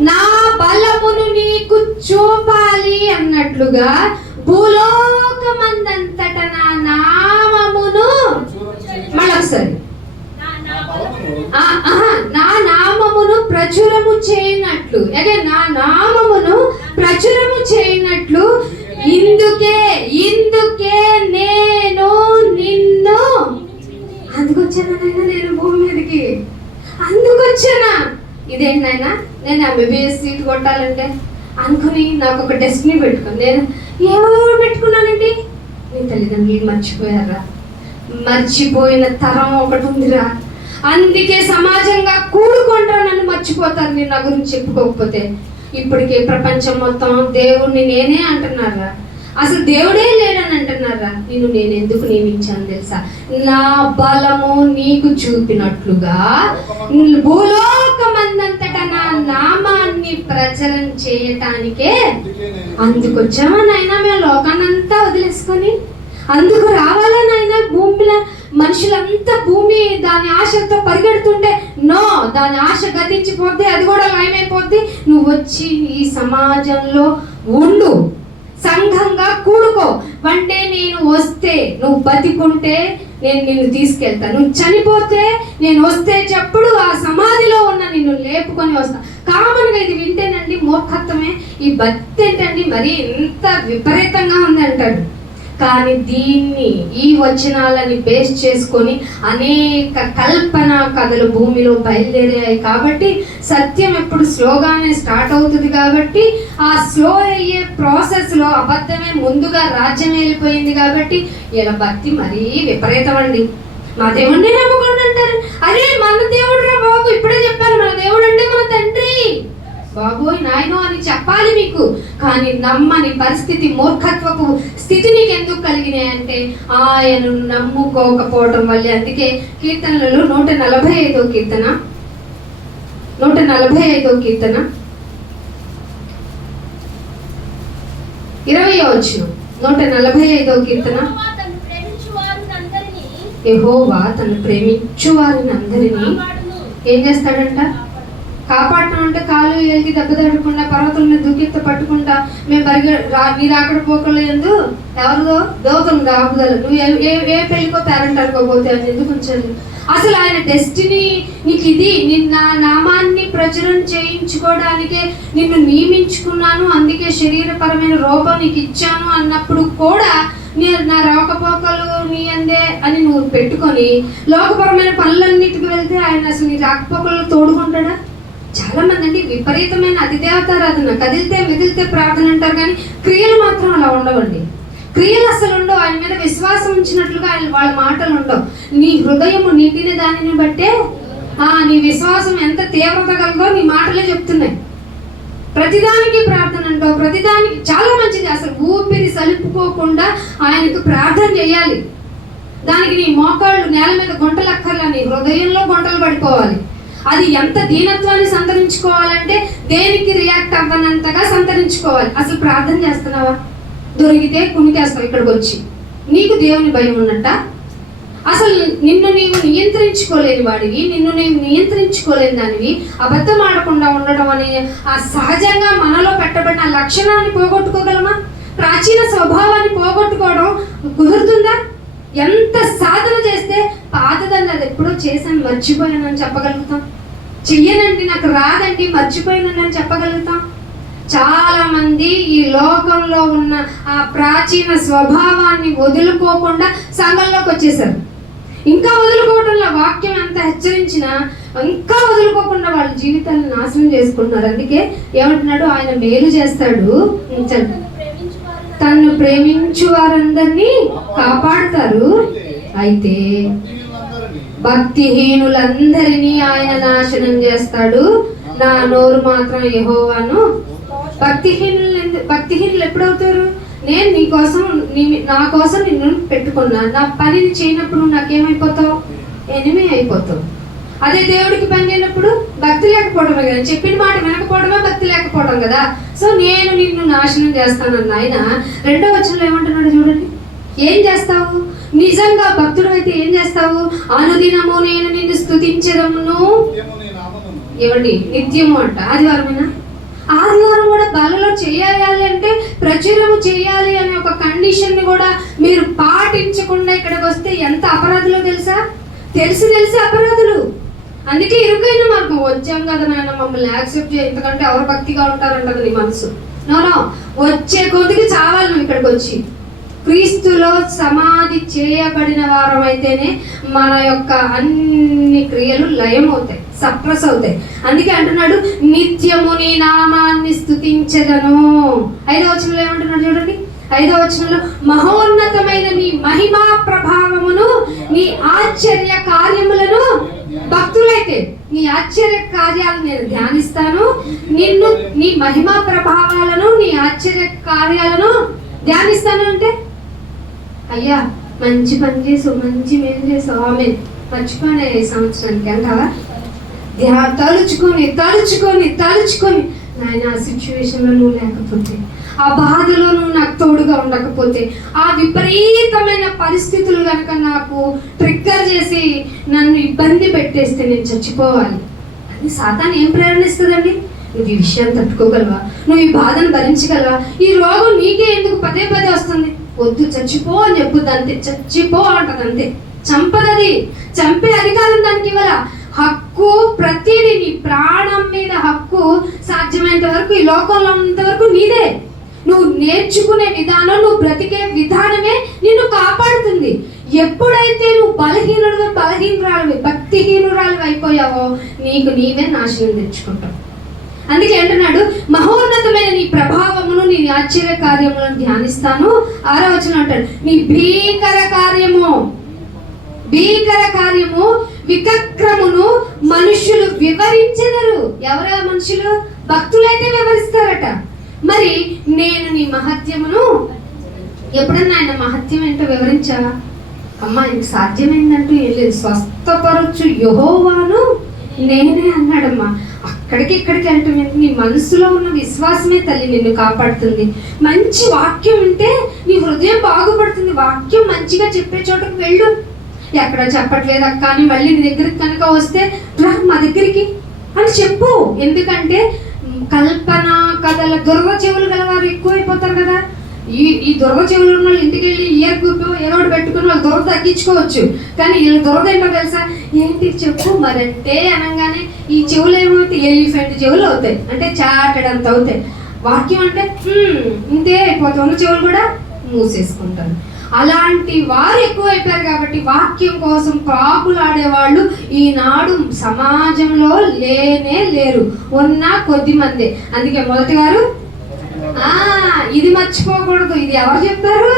నా బలమును నీకు చూపాలి అన్నట్లుగా భూలోకమందంతట నా నామమును, మళ్ళొకసారి, నా నామమును ప్రచురము చేయనట్లు, నా నామమును ప్రచురము చేయనట్లు ఇందుకే నేను నిన్ను అందుకొచ్చానా నేను భూమి మీదకి, అందుకొచ్చానా. ఇదేంటైనా నేను MBBS సీట్ కొట్టాలంటే అనుకుని నాకు ఒక డెస్టినీ పెట్టుకుని నేను ఏమో పెట్టుకున్నానండి. నీ తల్లిదండ్రులు మర్చిపోయారా? మర్చిపోయిన తరం ఒకటి ఉందిరా. అందుకే సమాజంగా కూడుకుంటారు, నన్ను మర్చిపోతారు నేను నా గురించి చెప్పుకోకపోతే. ఇప్పటికే ప్రపంచం మొత్తం దేవుణ్ణి నేనే అంటున్నారా? అసలు దేవుడే లేడని అంటున్నారా? నేను ఎందుకు నియమించాను తెలుసా? నా బలము నీకు చూపినట్లుగా భూలోకమందంతటా నా నామాన్ని ప్రచారం చేయటానికే అందుకొచ్చామా నాయనా. మేము లోకాన్నంతా వదిలేసుకొని అందుకు రావాలా నాయనా? భూమిలో మనుషులంతా భూమి దాని ఆశతో పరిగెడుతుంటే దాని ఆశ గతించిపోద్ది, అది కూడా లయమైపోద్ది. నువ్వు వచ్చి ఈ సమాజంలో ఉండు, సంఘంగా కూడుకో. అంటే నేను వస్తే, నువ్వు బతికుంటే నేను నిన్ను తీసుకెళ్తాను, నువ్వు చనిపోతే నేను వస్తే చెప్పుడు ఆ సమాధిలో ఉన్న నిన్ను లేపుకొని వస్తా. కామన్గా ఇది వింటేనండి మూర్ఖత్వమే. ఈ భక్తి ఏంటండి మరి ఇంత విపరీతంగా ఉంది అంటాడు. కానీ దీన్ని, ఈ వచనాలని బేస్ చేసుకొని అనేక కల్పన కథలు భూమిలో బయలుదేరాయి. కాబట్టి సత్యం ఎప్పుడు స్లోగానే స్టార్ట్ అవుతుంది. కాబట్టి ఆ స్లో అయ్యే ప్రాసెస్లో అబద్ధమే ముందుగా రాజ్యం వెళ్ళిపోయింది. కాబట్టి ఇలా భక్తి మరీ విపరీతం అండి. మా దేవుడిని నమ్ముకోండి అంటారు. అరే మన దేవుడు రా బాబు, ఇప్పుడే చెప్పాను, మన దేవుడు అంటే మన తండ్రి. బాబోయ్ నాయనో అని చెప్పాలి మీకు. కానీ నమ్మని పరిస్థితి, మూర్ఖత్వపు స్థితి నీకు ఎందుకు కలిగినాయంటే ఆయనను నమ్ముకోకపోవటం వల్లే. అందుకే కీర్తనలలో 145వ కీర్తన 20వ వచనం 145వ కీర్తన. యెహోవా తను ప్రేమించు వారిని అందరినీ ఏం చేస్తాడంట? కాపాడటం అంటే కాలు ఎలిగి దెబ్బ తగ్గకుండా పర్వతాల మీద దుఃఖిత పట్టుకుంటా మేము నీ రాకడ పోకలు ఎందు ఎవరిదో దోతలు కాపుదలు నువ్వు ఏ పెళ్ళికో పేరెంట్ అనుకోపోతే అని ఎందుకు ఉంచాలి? అసలు ఆయన డెస్టినీ నీకు ఇది, నిన్న నామాన్ని ప్రచురణ చేయించుకోవడానికే నిన్ను నియమించుకున్నాను, అందుకే శరీరపరమైన రూపం నీకు ఇచ్చాను అన్నప్పుడు కూడా నా రాకపోకలు నీ అందే అని నువ్వు పెట్టుకొని లోకపరమైన పనులన్నిటికి వెళ్తే ఆయన అసలు నీ రాకపోకలు తోడుకుంటాడా? చాలా మంది అంటే విపరీతమైన అతిదేవతారాధన, కదిలితే మెదిలితే ప్రార్థన అంటారు, కానీ క్రియలు మాత్రం అలా ఉండవండి. క్రియలు అసలు ఉండవు. ఆయన మీద విశ్వాసం ఉంచినట్లుగా ఆయన వాళ్ళ మాటలు ఉండవు. నీ హృదయము నిండిన దానిని బట్టే నీ విశ్వాసం ఎంత తీవ్రత కలదో నీ మాటలే చెప్తున్నాయి. ప్రతిదానికి ప్రార్థన అంటావు, ప్రతిదానికి చాలా మంచిది. అసలు ఊపిరి సలుపుకోకుండా ఆయనకు ప్రార్థన చేయాలి. దానికి నీ మోకాళ్ళు నేల మీద గుంటలు అక్కర్లా, నీ హృదయంలో గుంటలు పడిపోవాలి. అది ఎంత దీనత్వాన్ని సంతరించుకోవాలంటే దేనికి రియాక్ట్ అవ్వనంతగా సంతరించుకోవాలి. అసలు ప్రార్థన చేస్తున్నావా? దొరికితే కునికేస్తావు ఇక్కడికి వచ్చి. నీకు దేవుని భయం ఉన్నట్ట? అసలు నిన్ను నీవు నియంత్రించుకోలేని వాడివి, నిన్ను నీవు నియంత్రించుకోలేని దానివి. అబద్ధం ఆడకుండా ఉండడం అనే ఆ సహజంగా మనలో పెట్టబడిన లక్షణాన్ని పోగొట్టుకోగలమా? ప్రాచీన స్వభావాన్ని పోగొట్టుకోవడం కుదురుతుందా? ఎంత సాధన చేస్తే పాతదండి అది ఎప్పుడో చేశాను మర్చిపోయానని చెప్పగలుగుతాం. చెయ్యనండి నాకు రాదండి మర్చిపోయానని అని చెప్పగలుగుతాం. చాలా మంది ఈ లోకంలో ఉన్న ఆ ప్రాచీన స్వభావాన్ని వదులుకోకుండా సంఘంలోకి వచ్చేసారు. ఇంకా వదులుకోవడంలో వాక్యం ఎంత హెచ్చరించినా ఇంకా వదులుకోకుండా వాళ్ళ జీవితాలను నాశనం చేసుకుంటున్నారు. అందుకే ఏమంటున్నాడు? ఆయన మేలు చేస్తాడు, తను ప్రేమించు వారందరినీ కాపాడుతారు, అయితే భక్తిహీనులందరినీ ఆయన నాశనం చేస్తాడు. నా నోరు మాత్రం యెహోవాను. భక్తిహీనులు ఎప్పుడవుతారు? నేను నా కోసం నిన్ను పెట్టుకున్నా, నా పనిని చేయనప్పుడు నాకేమైపోతావు? ఎనిమి అయిపోతావు. అదే దేవుడికి పని చేయనప్పుడు భక్తి లేకపోవడమే కదా, చెప్పిన మాట వినకపోవడమే భక్తి లేకపోవడం కదా. సో నేను నిన్ను నాశనం చేస్తానన్న ఆయన 2వ వచనంలో ఏమంటున్నాడు చూడండి. ఏం చేస్తావు? నిజంగా భక్తుడు అయితే ఏం చేస్తావు? అనుదినము నేను నిన్ను స్తుతించదమును. ఏమండి నిత్యము అంట. ఆదివారమేనా? ఆదివారం కూడా బలలో చేయాలి అంటే ప్రచురము చేయాలి అనే ఒక కండిషన్ ని కూడా మీరు పాటించకుండా ఇక్కడికి వస్తే ఎంత అపరాధులో తెలుసా? తెలిసి అపరాధులు. అందుకే ఇరుకైన మార్గం. వచ్చాం కదా నాయన మమ్మల్ని యాక్సెప్ట్ చేయ, ఎందుకంటే ఎవరు భక్తిగా ఉంటారంటది నీ మనసు. నో వచ్చే కొద్దికి చావాలి నువ్వు ఇక్కడికి వచ్చి. క్రీస్తులో సమాధి చేయబడిన వారం అయితేనే మన యొక్క అన్ని క్రియలు లయం అవుతాయి, సప్రెస్ అవుతాయి. అందుకే అంటున్నాడు నిత్యము నీ నామాన్ని స్తుతించెదను. 5వ వచనంలో ఏమంటున్నాడు చూడండి. 5వ వచనంలో మహోన్నతమైన నీ మహిమా ప్రభావమును నీ ఆశ్చర్య కార్యములను, భక్తులైతే నీ ఆశ్చర్య కార్యాలను నేను ధ్యానిస్తాను, నిన్ను నీ మహిమా ప్రభావాలను నీ ఆశ్చర్య కార్యాలను ధ్యానిస్తాను. అంటే అయ్యా మంచి పని చేసావు, మంచి మేలు చేసావు, ఆమె మర్చిపోయిన సంవత్సరానికి అంటావా? తలుచుకొని నాయన ఆ సిచ్యువేషన్లో నువ్వు లేకపోతే, ఆ బాధలో నువ్వు నాకు తోడుగా ఉండకపోతే, ఆ విపరీతమైన పరిస్థితులు కనుక నాకు ట్రిగ్గర్ చేసి నన్ను ఇబ్బంది పెట్టేస్తే నేను చచ్చిపోవాలి అని సాతాను ఏం ప్రేరణిస్తుందండి? నువ్వు ఈ విషయాన్ని తట్టుకోగలవా? నువ్వు ఈ బాధను భరించగలవా? ఈ రోగం నీకే ఎందుకు పదే వస్తుంది? వద్దు, చచ్చిపో అని చెప్పుద్ది అంతే. చచ్చిపో అంటది అంతే. చంపదది, చంపే అధికారం దానికి ఇవ్వాల. హక్కు ప్రతిదీ, నీ ప్రాణం మీద హక్కు సాధ్యమైనంత వరకు ఈ లోకంలో ఉన్నంత వరకు నీదే. నువ్వు నేర్చుకునే విధానం, నువ్వు బ్రతికే విధానమే నిన్ను కాపాడుతుంది. ఎప్పుడైతే నువ్వు బలహీనురాలు భక్తిహీనురాలు అయిపోయావో నీకు నీవే నాశనం తెచ్చుకుంటావు. అందుకే అంటున్నాడు మహోన్నతమైన నీ ప్రభావమును నీ ఆశ్చర్య కార్యములను ధ్యానిస్తాను. 6వ వచనం అంటాడు నీ భీకర కార్యము వికక్రమును మనుషులు వివరించెదరు. ఎవరా మనుషులు? భక్తులైతే వివరిస్తారట. మరి నేను నీ మహత్యమును ఎప్పుడన్నా ఆయన మహత్యం ఏంటో వివరించా? అమ్మా ఇంక సాధ్యమైందంటూ ఏం లేదు, స్వస్థపరచు యెహోవాను నేనే అన్నాడమ్మా. అక్కడికి ఇక్కడికి వెళ్ళటం ఏంటి? నీ మనసులో ఉన్న విశ్వాసమే తల్లి నిన్ను కాపాడుతుంది. మంచి వాక్యం ఉంటే నీ హృదయం బాగుపడుతుంది. వాక్యం మంచిగా చెప్పే చోటకు వెళ్ళు. ఎక్కడ చెప్పట్లేదు అక్క అని మళ్ళీ నీ దగ్గరికి కనుక వస్తే రా మా దగ్గరికి అని చెప్పు. ఎందుకంటే కల్పన కథల దుర్వ చెవులు గలవారు ఎక్కువైపోతారు కదా. ఈ దుర్వ చెవులు ఉన్న వాళ్ళు ఇంటికి వెళ్ళి ఇయర్ గ్రూప్ ఏరోడు పెట్టుకుని వాళ్ళు దురద తగ్గించుకోవచ్చు. కానీ వీళ్ళు దురద ఏంటో తెలుసా? ఏంటి చెప్పు మరంటే అనగానే ఈ చెవులు ఏమవుతాయి? ఎలిఫెంట్ చెవులు అవుతాయి, అంటే చాటడంత అవుతాయి. వాక్యం అంటే ఇంతే అయిపోతాయి. ఉన్న చెవులు కూడా మూసేసుకుంటారు. అలాంటి వారు ఎక్కువైపోయారు కాబట్టి వాక్యం కోసం ప్రాకులాడేవాళ్ళు ఈనాడు సమాజంలో లేనే లేరు. ఉన్న కొద్ది మంది. అందుకే మొదటి వారు ఇది మర్చిపోకూడదు. ఇది ఎవరు చెప్పారు?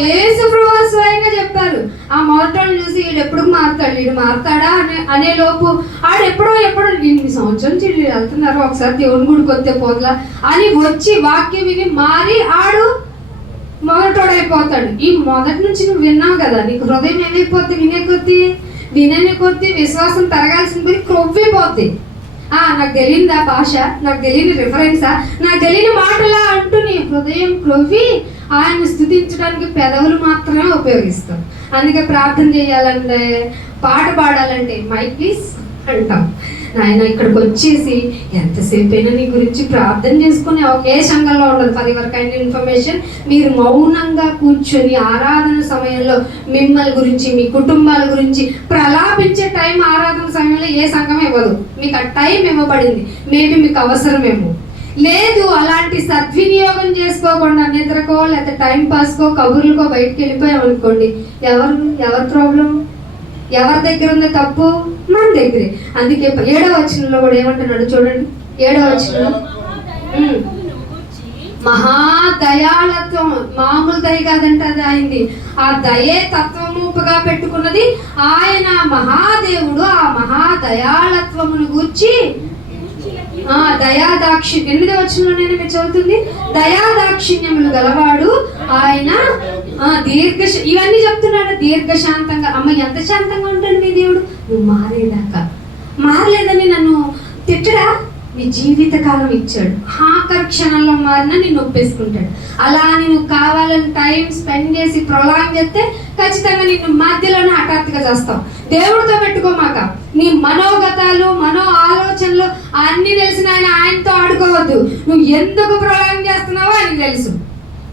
యేసు ప్రభువు స్వయంగా చెప్పారు. ఆ మొదటోళ్ళు చూసి వీడు ఎప్పుడు మారుతాడు, వీడు మారుతాడా అనే లోపు ఎప్పుడో ఇన్ని సంవత్సరం చెల్లి వెళ్తున్నారు, ఒకసారి దేవుని గుడికి వస్తే పోతలా అని వచ్చి వాక్యం విని మారి ఆడు మొదటోడైపోతాడు. ఈ మొదటి నుంచి నువ్వు విన్నావు కదా, నీకు హృదయం ఏమైపోద్ది? వినే కొద్దీ విశ్వాసం పెరగాల్సిన పోయి క్రొవ్విపోద్ది. నాకు తెలియదా భాష, నాకు తెలియని రిఫరెన్సా, నాకు తెలియని మాటలా అంటూ నీ హృదయం క్రొవ్వి ఆయన స్థుతించడానికి పెదవులు మాత్రమే ఉపయోగిస్తాం. అందుకే ప్రార్థన చేయాలంటే, పాట పాడాలంటే మైక్ ప్లీజ్ అంటాం. ఆయన ఇక్కడికి వచ్చేసి ఎంతసేపు అయినా నీ గురించి ప్రార్థన చేసుకుని ఒకే సంఘంలో ఉండదు. ఫర్ యువర్ కైండ్ ఇన్ఫర్మేషన్, మీరు మౌనంగా కూర్చొని ఆరాధన సమయంలో మిమ్మల్ని గురించి, మీ కుటుంబాల గురించి ప్రలాపించే టైం ఆరాధన సమయంలో ఏ సంఘం ఇవ్వదు. మీకు ఆ టైం ఇవ్వబడింది. మేబీ మీకు అవసరమేమో. లేదు అలాంటి సద్వినియోగం చేసుకోకుండా నిద్రకో లేకపోతే టైం పాస్కో కబుర్లకో బయటకు వెళ్ళిపోయాం అనుకోండి, ఎవరు ప్రాబ్లం? ఎవరి దగ్గర ఉందో తప్పు? మన దగ్గరే. అందుకే 7వ వచనంలో కూడా ఏమంటున్నాడు చూడండి. 7వ వచనంలో మహాదయాళత్వం, మామూలు దయ కాదంట అది ఆయనది. ఆ దయే తత్వముగా పెట్టుకున్నది ఆయన. మహాదేవుడు ఆ మహాదయాళత్వమును గూర్చి దయాదాక్షిణ్యం 8వ వచనంలోనే మీరు చదువుతుంది. దయాదాక్షిణ్యములు గలవాడు ఆయన, ఇవన్నీ చెప్తున్నాడు. దీర్ఘశాంతంగా. అమ్మ ఎంత శాంతంగా ఉంటాడు మీ దేవుడు? నువ్వు మారేదాకా. మారలేదని నన్ను తిట్టడా? నీ జీవిత కాలం ఇచ్చాడు. ఆఖరి క్షణంలో మారినా నిన్ను ఒప్పేసుకుంటాడు. అలా నువ్వు కావాలని టైం స్పెండ్ చేసి ప్రొలాంగ్ చేస్తే ఖచ్చితంగా నిన్ను మధ్యలోనే హఠాత్తుగా చేస్తావు. దేవుడితో పెట్టుకోమాక. నీ మనోగతాలు, మనో ఆలోచనలు అన్ని తెలిసిన ఆయనతో ఆడుకోవద్దు. నువ్వు ఎందుకు ప్రొలాంగ్ చేస్తున్నావో ఆయనకు తెలుసు.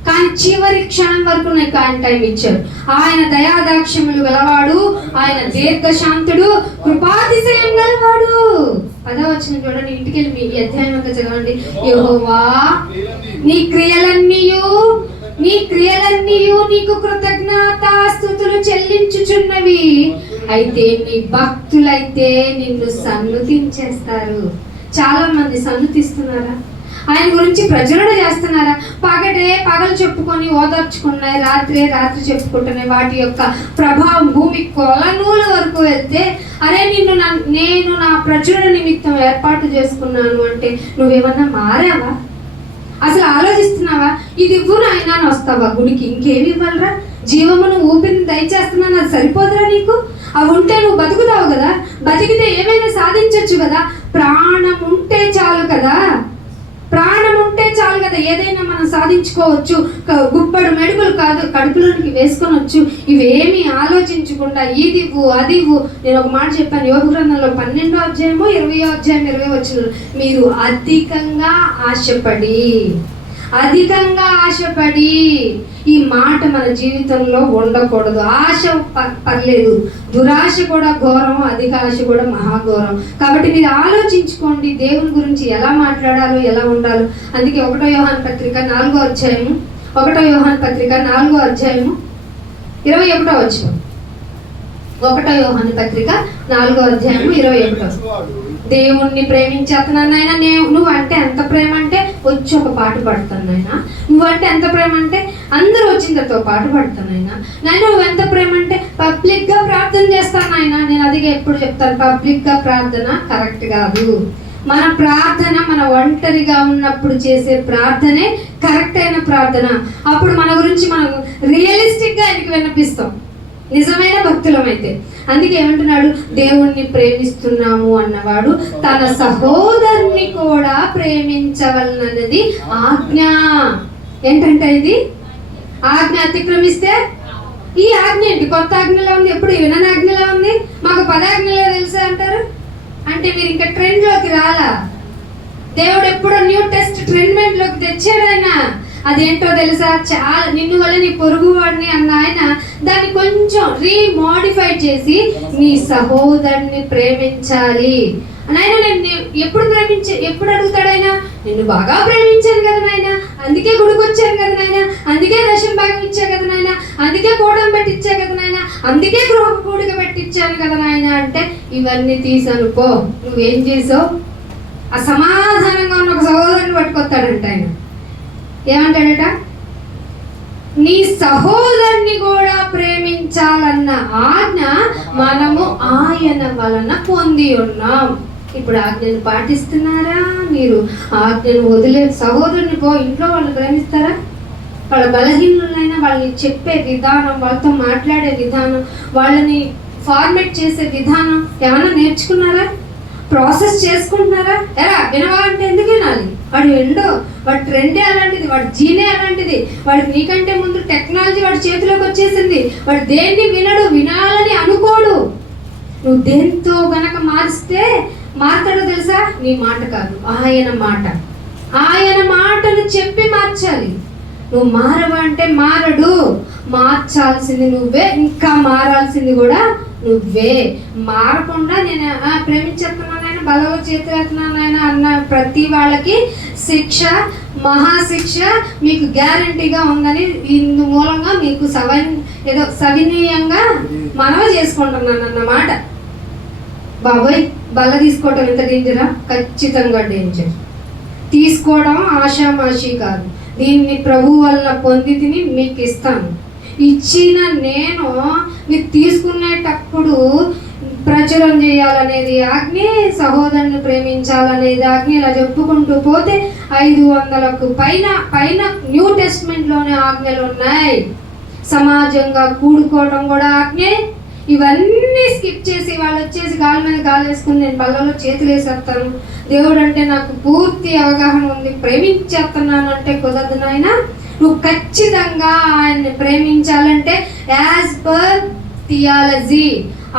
కానీ చివరి క్షణం వరకు నీకు ఆయన టైం ఇచ్చాడు. ఆయన దయాదాక్ష్యములు గలవాడు, ఆయన దీర్ఘశాంతుడు, కృపాతిశయం గలవాడు. 10వ వచనం చూడండి. ఇంటికి వెళ్ళి మీ అధ్యాయం అంతా చదవండి. యెహోవా నీ క్రియలన్నీయు నీకు కృతజ్ఞతాస్తుతులు చెల్లించుచున్నవి. అయితే నీ భక్తులైతే నిన్ను సన్నుతించేస్తారు. చాలా మంది సన్నుతిస్తున్నారా? ఆయన గురించి ప్రచురణ చేస్తున్నారా? పగలు చెప్పుకొని ఓదార్చుకున్నాయి, రాత్రి చెప్పుకుంటున్నాయి. వాటి యొక్క ప్రభావం భూమి కొలనూల వరకు వెళ్తే, అరే నేను నా ప్రచురణ నిమిత్తం ఏర్పాటు చేసుకున్నాను అంటే నువ్వేమన్నా మారావా? అసలు ఆలోచిస్తున్నావా? ఇది ఇవ్వు నాయనా అని వస్తావా గుడికి? ఇంకేమి ఇవ్వాలరా? జీవమును ఊపిరిని దయచేస్తున్నాను, అది సరిపోదురా నీకు? అవి ఉంటే నువ్వు బతుకుతావు కదా. బతికితే ఏమైనా సాధించవచ్చు కదా. ప్రాణం ఉంటే చాలు కదా. ఏదైనా మనం సాధించుకోవచ్చు. గుప్పడు మెడుగులు కాదు కడుపులోనికి వేసుకొనొచ్చు. ఇవేమి ఆలోచించకుండా ఇదివ్వు అదివ్వు. నేను ఒక మాట చెప్పాను యోగ గ్రంథంలో 12వ అధ్యాయము 20వ అధ్యాయం 20 వచనం. మీరు అధికంగా ఆశపడి ఈ మాట మన జీవితంలో ఉండకూడదు. ఆశ పర్లేదు, దురాశ కూడా ఘోరం, అధిక ఆశ కూడా మహాఘోరం. కాబట్టి మీరు ఆలోచించుకోండి దేవుని గురించి ఎలా మాట్లాడాలో, ఎలా ఉండాలో. అందుకే 1వ యోహాను పత్రిక 4వ అధ్యాయము 21వ యోహాను 4వ అధ్యాయము 21. దేవుణ్ణి ప్రేమించేస్తున్నాను నాయన. నువ్వు అంటే ఎంత ప్రేమ అంటే వచ్చి ఒక పాట పాడుతాను నాయన. నువ్వంటే ఎంత ప్రేమ అంటే అందరూ వచ్చిన తర్వాత పాట పాడుతాను నాయన. నువ్వు ఎంత ప్రేమ అంటే పబ్లిక్ గా ప్రార్థన చేస్తాను నాయన. నేను అదిగా ఎప్పుడు చెప్తాను, పబ్లిక్ గా ప్రార్థన కరెక్ట్ కాదు. మన ప్రార్థన మన ఒంటరిగా ఉన్నప్పుడు చేసే ప్రార్థనే కరెక్ట్ అయిన ప్రార్థన. అప్పుడు మన గురించి మనం రియలిస్టిక్ గా ఆయనకి వినిపిస్తాం. నిజమైన భక్తులమైతే. అందుకే ఏమంటున్నాడు, దేవుణ్ణి ప్రేమిస్తున్నాము అన్నవాడు తన సహోదరుని కూడా ప్రేమించవలనది ఆజ్ఞ. ఏంటంటే ఇది ఆజ్ఞ అతిక్రమిస్తే, ఈ ఆజ్ఞ ఏంటి కొత్త ఆజ్ఞలా ఉంది, ఎప్పుడు వినని ఆజ్ఞలా ఉంది, మాకు 10 ఆజ్ఞలే తెలుసా అంటారు. అంటే మీరు ఇంకా ట్రెండ్ లోకి రాలా. దేవుడు ఎప్పుడో న్యూ టెస్ట్ ట్రెండ్ లోకి తెచ్చాడు ఆయన. అదేంటో తెలుసా, చాలా నిన్ను వల్ల నీ పొరుగు వాడిని అన్న ఆయన దాన్ని కొంచెం రీమోడిఫై చేసి నీ సహోదరుని ప్రేమించాలి నాయన. నేను ఎప్పుడు అడుగుతాడు ఆయన, నిన్ను బాగా ప్రేమించాను కదా నాయన, అందుకే గుడికి వచ్చాను కదా నాయన, అందుకే దశమ భాగం ఇచ్చా కదా నాయన, అందుకే కూడం పెట్టించా కదా నాయన, అందుకే గృహ కూడిక పెట్టించాను కదా నాయన అంటే, ఇవన్నీ తీసాను పో. నువ్వేం చేసావు? అసమాధానంగా ఉన్న ఒక సహోదరుని పట్టుకొస్తాడంట ఆయన. ఏమంటాడట, నీ సహోదరుని కూడా ప్రేమించాలన్న ఆజ్ఞ మనము ఆయన వలన పొంది ఉన్నాం. ఇప్పుడు ఆజ్ఞను పాటిస్తున్నారా మీరు? ఆజ్ఞను వదిలే సహోదరుని పో, ఇంట్లో వాళ్ళు ప్రేమిస్తారా? వాళ్ళ బలహీనులైనా వాళ్ళని చెప్పే విధానం, వాళ్ళతో మాట్లాడే విధానం, వాళ్ళని ఫార్మేట్ చేసే విధానం ఏమైనా నేర్చుకున్నారా? ప్రాసెస్ చేసుకుంటున్నారా? ఎరా వినవా అంటే ఎందుకు వినాలి? వాడు ఎండో, వాడి ట్రెండే అలాంటిది, వాడి జీనే అలాంటిది, వాడికి నీకంటే ముందు టెక్నాలజీ వాడి చేతిలోకి వచ్చేసింది. వాడు దేన్ని వినడు, వినాలని అనుకోడు. నువ్వు దేంతో గనక మారిస్తే మారతాడో తెలుసా? నీ మాట కాదు, ఆయన మాట. ఆయన మాటలు చెప్పి మార్చాలి. నువ్వు మారవా అంటే మారడు. మార్చాల్సింది నువ్వే, ఇంకా మారాల్సింది కూడా నువ్వే. మారకుండా నేను ప్రేమించేస్తున్నాను ఆయన, బలలో చేతులేస్తున్నాను ఆయన అన్న ప్రతి వాళ్ళకి శిక్ష, మహాశిక్ష మీకు గ్యారంటీగా ఉందని ఇందు మూలంగా మీకు ఏదో సవినీయంగా మనవి చేసుకుంటున్నాను అన్నమాట. బాబోయ్, బల్ల తీసుకోవటం ఎంత డేంజరా? ఖచ్చితంగా డేంజర్. తీసుకోవడం ఆషామాషి కాదు. దీన్ని ప్రభు వల్ల పొంది తిని మీకు ఇస్తాను. ఇచ్చిన నేను మీరు తీసుకునేటప్పుడు ప్రచురం చేయాలనేది ఆజ్ఞ, సహోదరుని ప్రేమించాలనేది ఆజ్ఞ. ఇలా చెప్పుకుంటూ పోతే 500కు పైన న్యూ టెస్ట్మెంట్లోనే ఆజ్ఞలు ఉన్నాయి. సమాజంగా కూడుకోవడం కూడా ఆజ్ఞే. ఇవన్నీ స్కిప్ చేసి వాళ్ళు వచ్చేసి గాలి మీద గాలి వేసుకుని నేను బల్లలో చేతులు వేసేస్తాను, దేవుడు అంటే నాకు పూర్తి అవగాహన ఉంది, ప్రేమించేస్తున్నాను అంటే కుదరదు నాయన. నువ్వు ఖచ్చితంగా ఆయన్ని ప్రేమించాలంటే యాజ్ పర్ థియాలజీ,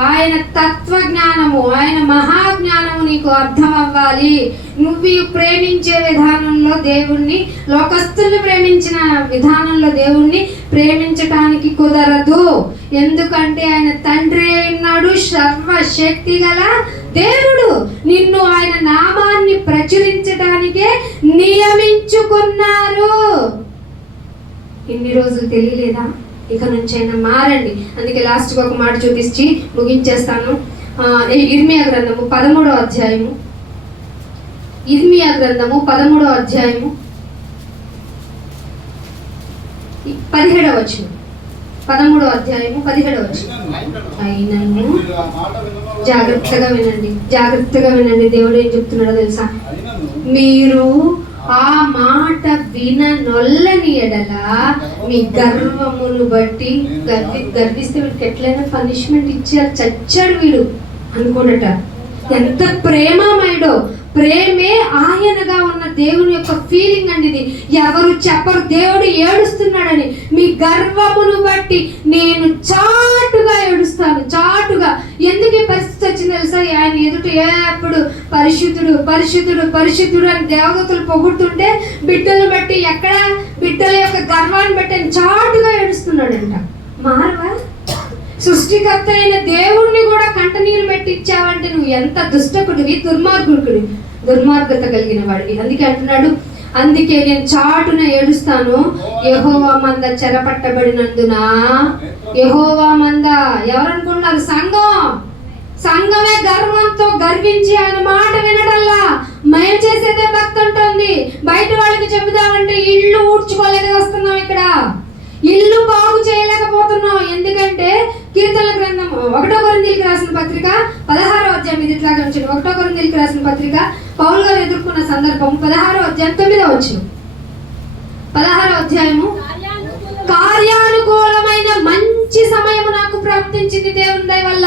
ఆయన తత్వజ్ఞానము, ఆయన మహాజ్ఞానము నీకు అర్థం అవ్వాలి. నువ్వు ప్రేమించే విధానంలో దేవుణ్ణి, లోకస్తుల్ని ప్రేమించిన విధానంలో దేవుణ్ణి ప్రేమించటానికి కుదరదు. ఎందుకంటే ఆయన తండ్రి ఉన్నాడు, సర్వశక్తి గల దేవుడు. నిన్ను ఆయన నామాన్ని ప్రచురించడానికే నియమించుకున్నారు. ఇన్ని రోజులు తెలియలేదా? ఇక నుంచి అయినా మారండి. అందుకే లాస్ట్కి ఒక మాట చూపించి ముగించేస్తాను. ఇర్మియా గ్రంథము 13వ అధ్యాయము, ఇర్మియా గ్రంథము 13వ అధ్యాయము 17వ వచనం. 13వ అధ్యాయము 17వ వచనం. అయినను జాగ్రత్తగా వినండి, జాగ్రత్తగా వినండి. దేవుడు ఏం చెప్తున్నాడో తెలుసా? మీరు ఆ మాట విననొల్లని ఎడల మీ గర్వమును బట్టి గర్విస్తే వీడికి ఎట్లయినా పనిష్మెంట్ ఇచ్చారు, చచ్చాడు వీడు అనుకోడట. ఎంత ప్రేమమయుడో! ప్రేమే ఆయనగా ఉన్న దేవుని యొక్క ఫీలింగ్ అండి ఇది. ఎవరు చెప్పరు దేవుడు ఏడుస్తున్నాడని. మీ గర్వమును బట్టి నేను చాటుగా ఏడుస్తాను, చాటుగా. ఎందుకు ఈ పరిస్థితి వచ్చింది తెలుసా? ఆయన ఎదుట ఎప్పుడు పరిశుద్ధుడు పరిశుద్ధుడు పరిశుద్ధుడు అని దేవదూతలు పొగుడుతుంటే బిడ్డలు బట్టి, ఎక్కడ బిడ్డల యొక్క గర్వాన్ని బట్టి ఆయన చాటుగా ఏడుస్తున్నాడంట. మారవా? సృష్టికర్త అయిన దేవుణ్ణి కూడా కంటనీరు పెట్టి ఇచ్చావంటే నువ్వు ఎంత దుష్టకుడివి, దుర్మార్గత కలిగిన వాడివి. అందుకే అంటున్నాడు, అందుకే నేను చాటున ఏడుస్తాను, యెహోవా మంద చెరపట్టబడినందున. యెహోవా మంద ఎవరనుకున్నారు? సంఘమే గర్వంతో గర్వించి ఆయన మాట వినడల్లా. మేము చేసేదే భక్తి ఉంటుంది. బయట వాళ్ళకి చెబుదామంటే ఇల్లు ఊడ్చుకోలేక వస్తున్నాం, ఇక్కడ ఇల్లు బాగు చేయలేకపోతున్నాం. ఎందుకంటే కీర్తనల గ్రంథం 1 కొరింథీయులకు రాసిన పత్రిక 16వ అధ్యాయం ఇది ఇట్లాగా ఉంచండి. 1 కొరింథీయులకు రాసిన పత్రిక పౌలు గారు ఎదుర్కొన్న సందర్భం 16వ అధ్యాయం 9వ వచనం. 16వ అధ్యాయము కార్యానుకూలమైన మంచి మంచి సమయం నాకు ప్రాప్తించింది. దేవుని దయ వల్ల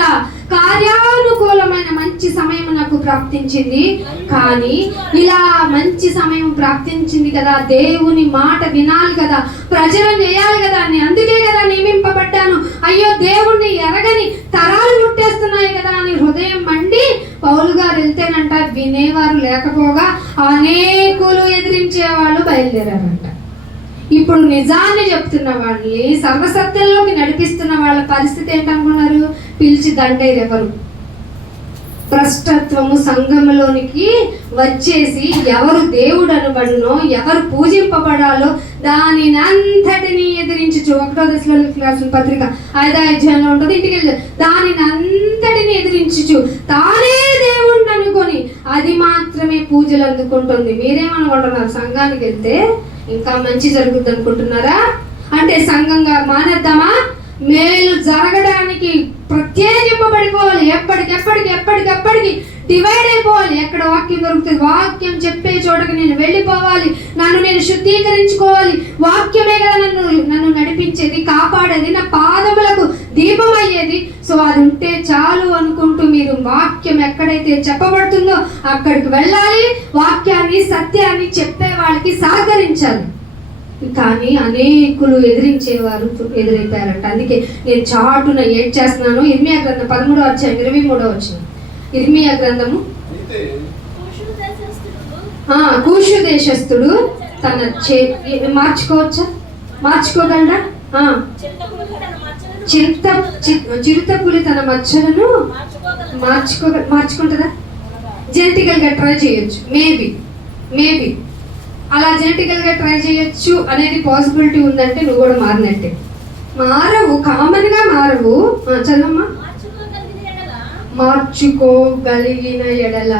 కార్యానుకూలమైన మంచి సమయం నాకు ప్రాప్తించింది. కానీ ఇలా మంచి సమయం ప్రాప్తించింది కదా, దేవుని మాట వినాలి కదా, ప్రజలను చేయాలి కదా అని, అందుకే కదా నియమింపబడ్డాను. అయ్యో దేవుణ్ణి ఎరగని తరాలు ముట్టేస్తున్నాయి కదా అని హృదయం మండి పౌలు గారు వెళ్తేనంట వినేవారు లేకపోగా అనేకులు ఎదిరించే వాళ్ళు బయలుదేరారంట. ఇప్పుడు నిజాన్ని చెప్తున్న వాళ్ళని సర్వసత్యంలోకి నడిపిస్తున్న వాళ్ళ పరిస్థితి ఏంటనుకున్నారు? పిలిచి దండైరెవరు? భ్రష్టత్వము సంఘంలోనికి వచ్చేసి ఎవరు దేవుడు అనబడునో, ఎవరు పూజింపబడాలో దానిని అంతటిని ఎదిరించు. 1వ దశలోనికి రాసిన పత్రిక 5వ అధ్యాయంలో ఉంటుంది, ఇంటికి వెళ్ళి దానిని అంతటిని ఎదిరించు తానే దేవుణ్ణి అనుకొని అది మాత్రమే పూజలు అందుకుంటుంది. మీరేమనుకుంటున్నారు? సంఘానికి వెళ్తే ఇంకా మంచి జరుగుద్ది అనుకుంటున్నారా? అంటే సంఘంగా మానేద్దామా? మేలు జరగడానికి ప్రత్యేకింపబడిపోవాలి. ఎప్పటికెప్పటికి డివైడ్ అయిపోవాలి. ఎక్కడ వాక్యం దొరుకుతుంది, వాక్యం చెప్పే చోటకి నేను వెళ్ళిపోవాలి. నన్ను నేను శుద్ధీకరించుకోవాలి. వాక్యమే కదా నన్ను నడిపించేది, కాపాడేది, నా పాదములకు దీపం అయ్యేది. సో అది ఉంటే చాలు అనుకుంటూ మీరు వాక్యం ఎక్కడైతే చెప్పబడుతుందో అక్కడికి వెళ్ళాలి. వాక్యాన్ని, సత్యాన్ని చెప్పే వాళ్ళకి సహకరించాలి. కానీ అనేకులు ఎదిరించేవారు ఎదురైపోయారంట. అందుకే నేను చాటున ఏడ్చేస్తున్నాను. ఇర్మియా గ్రంథం 13వ అధ్యాయం 23వ వచనం. ఇర్మియా గ్రంథము, కూషు దేశస్థుడు తన మార్చుకోవచ్చా? మార్చుకోగలరా? చిరుతపులి తన మచ్చలను మార్చుకుంటుందా? జెనెటికల్ గా ట్రై చేయొచ్చు. మేబీ అలా జెనెటికల్ గా ట్రై చేయొచ్చు అనేది పాసిబిలిటీ ఉందంటే నువ్వు కూడా మారినట్టే. మారవు, కామన్ గా మారవు. చదవమ్మా. మార్చుకోగలిగిన ఎడల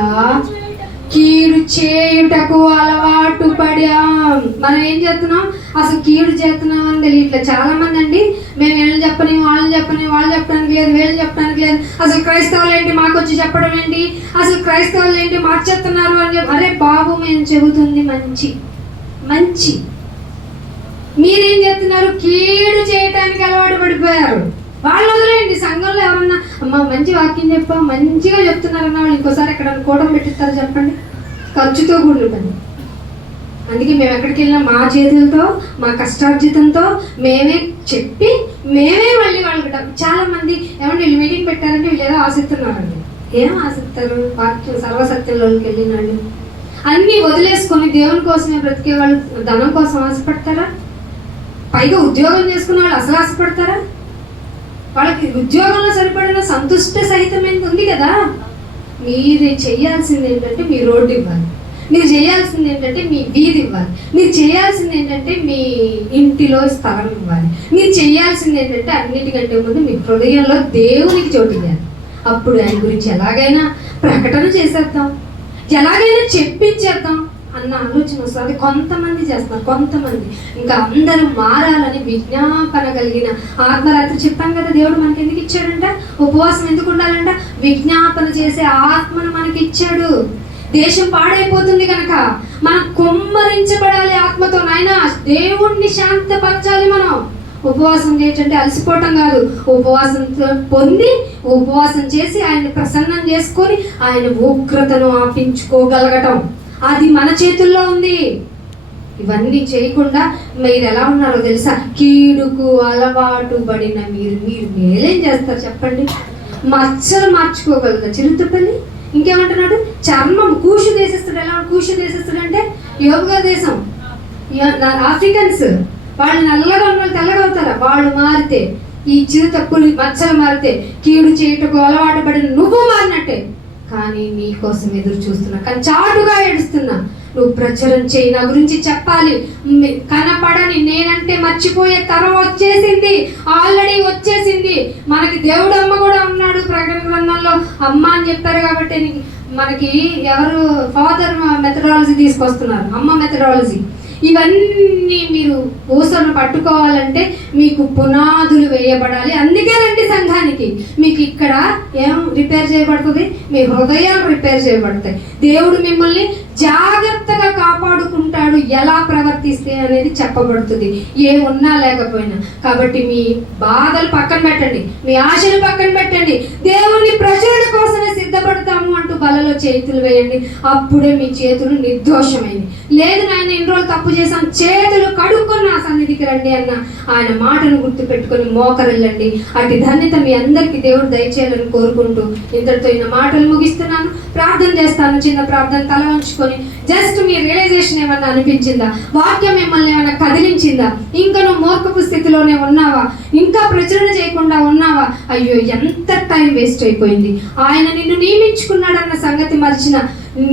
కీడు చేయుటకు అలవాటు పడాం. మనం ఏం చేస్తున్నాం? అసలు కీడు చేస్తున్నాం అని తెలియ. ఇట్లా చాలా మంది అండి, మేము వీళ్ళని చెప్పని, వాళ్ళని చెప్పని, వాళ్ళు చెప్పడానికి లేదు, వీళ్ళు చెప్పడానికి లేదు, అసలు క్రైస్తవులు ఏంటి మాకు వచ్చి చెప్పడం ఏంటి, అసలు క్రైస్తవులు ఏంటి మార్చేస్తున్నారు అని చెప్పి. అరే బాబు, మేము చెబుతుంది మంచి. మీరేం చేస్తున్నారు? కీడు చేయటానికి అలవాటు పడిపోయారు. వాళ్ళు వదిలేయండి. సంఘంలో ఎవరన్నా అమ్మ మంచి వాక్యం చెప్పా, మంచిగా చెప్తున్నారన్న వాళ్ళు ఇంకోసారి ఎక్కడ కూడం పెట్టిస్తారు చెప్పండి? ఖర్చుతో కూడిన పని. అందుకే మేము ఎక్కడికి వెళ్ళినా మా చేతులతో, మా కష్టార్జితంతో మేమే చెప్పి మేమే మళ్ళీ వాళ్ళకి చాలా మంది ఏమంటే వీళ్ళు మీటింగ్ పెట్టారంటే వీళ్ళు ఏదో ఆశిస్తున్నారండి. ఏం ఆశిస్తారు? వాక్యం సర్వసత్యంలోకి వెళ్ళినాడు అన్నీ వదిలేసుకొని దేవుని కోసమే బ్రతికే వాళ్ళు ధనం కోసం ఆశపడతారా? పైగా ఉద్యోగం చేసుకునే వాళ్ళు అసలు ఆశపడతారా? వాళ్ళకి ఉద్యోగంలో సరిపడిన సంతుష్ట సహితమైనది ఉంది కదా. మీరు చేయాల్సింది ఏంటంటే మీ రోడ్డు ఇవ్వాలి, మీరు చేయాల్సింది ఏంటంటే మీ వీధి ఇవ్వాలి, మీరు చేయాల్సింది ఏంటంటే మీ ఇంటిలో స్థలం ఇవ్వాలి, మీరు చేయాల్సింది ఏంటంటే అన్నిటికంటే ముందు మీ హృదయంలో దేవునికి చోటు ఇవ్వాలి. అప్పుడు ఆయన గురించి ఎలాగైనా ప్రకటన చేసేద్దాం, ఎలాగైనా చెప్పించేద్దాం అన్న ఆలోచన వస్తుంది. కొంతమంది చేస్తున్నారు, కొంతమంది ఇంకా అందరూ మారాలని విజ్ఞాపన కలిగిన ఆత్మరాత్రి చెప్పాం కదా. దేవుడు మనకి ఎందుకు ఇచ్చాడంట? ఉపవాసం ఎందుకు ఉండాలంట? విజ్ఞాపన చేసే ఆత్మను మనకి ఇచ్చాడు. దేశం పాడైపోతుంది కనుక మనం కుమ్మరించబడాలి ఆత్మతో. నాయన దేవుణ్ణి శాంతపరచాలి. మనం ఉపవాసం చేయటంటే అలసిపోవటం కాదు, ఉపవాసంతో పొంది ఉపవాసం చేసి ఆయన ప్రసన్నం చేసుకొని ఆయన ఉగ్రతను ఆపించుకోగలగటం అది మన చేతుల్లో ఉంది. ఇవన్నీ చేయకుండా మీరు ఎలా ఉన్నారో తెలుసా? కీడుకు అలవాటు పడిన మీరు మేలేం చేస్తారు చెప్పండి? మచ్చలు మార్చుకోగలదా చిరుతపల్లి? ఇంకేమంటున్నాడు? చర్మం కూషు దేశస్తుడు. ఎలా కూషు దేశస్తుడు అంటే యోగా దేశం, ఆఫ్రికన్స్. వాళ్ళు నల్లగా ఉన్న వాళ్ళు తెల్లగా అవుతారా? వాళ్ళు మారితే, ఈ చిరుతప్పులు మచ్చలు మారితే కీడు చేయటకు అలవాటు పడిన నువ్వు మారినట్టే. కానీ నీ కోసం ఎదురు చూస్తున్నా, కానీ చాటుగా ఏడుస్తున్నా. నువ్వు ప్రచారం చేయి, నా గురించి చెప్పాలి. కనపడని నేనంటే మర్చిపోయే తరం వచ్చేసింది, ఆల్రెడీ వచ్చేసింది. మనకి దేవుడు అమ్మ కూడా ఉన్నాడు. ప్రకటన గ్రంథంలో అమ్మ అని చెప్పారు కాబట్టి మనకి ఎవరు ఫాదర్ మెథడాలజీ తీసుకొస్తున్నారు, అమ్మ మెథడాలజీ. ఇవన్నీ మీరు ఊసను పట్టుకోవాలంటే మీకు పునాదులు వేయబడాలి. అందుకే రండి సంఘానికి. మీకు ఇక్కడ ఏం రిపేర్ చేయబడుతుంది? మీ హృదయాలు రిపేర్ చేయబడతాయి. దేవుడు మిమ్మల్ని జాగ్రత్తగా కాపాడుకుంటాడు, ఎలా ప్రవర్తిస్తే అనేది చెప్పబడుతుంది, ఏమున్నా లేకపోయినా. కాబట్టి మీ బాధలు పక్కన పెట్టండి, మీ ఆశలు పక్కన పెట్టండి, దేవుని ప్రజల కోసమే సిద్ధపడతాము అంటూ బలలో చేతులు వేయండి. అప్పుడే మీ చేతులు నిర్దోషమైంది. లేదు నాయన ఇన్ని రోజులు తప్పు చేశాం, చేతులు కడుక్కొని నా సన్నిధికి రండి అన్న ఆయన మాటను గుర్తు పెట్టుకొని మోకరిల్లండి. అటు ధన్యత మీ అందరికీ దేవుడు దయచేయాలని కోరుకుంటూ ఇంతటితో ఈ మాటలు ముగిస్తున్నాను. ప్రార్థన చేస్తాను. చిన్న ప్రార్థన, తల వంచుకొని జస్ట్ మీ రియలైజేషన్ ఏమన్నా అనిపించిందా? వాక్యం మిమ్మల్ని ఏమన్నా కదిలించిందా? ఇంకా నువ్వు మూర్ఖపు స్థితిలోనే ఉన్నావా? ఇంకా ప్రచురణ చేయకుండా ఉన్నావా? అయ్యో ఎంత టైం వేస్ట్ అయిపోయింది. ఆయన నిన్ను నియమించుకున్నాడన్న సంగతి మర్చిన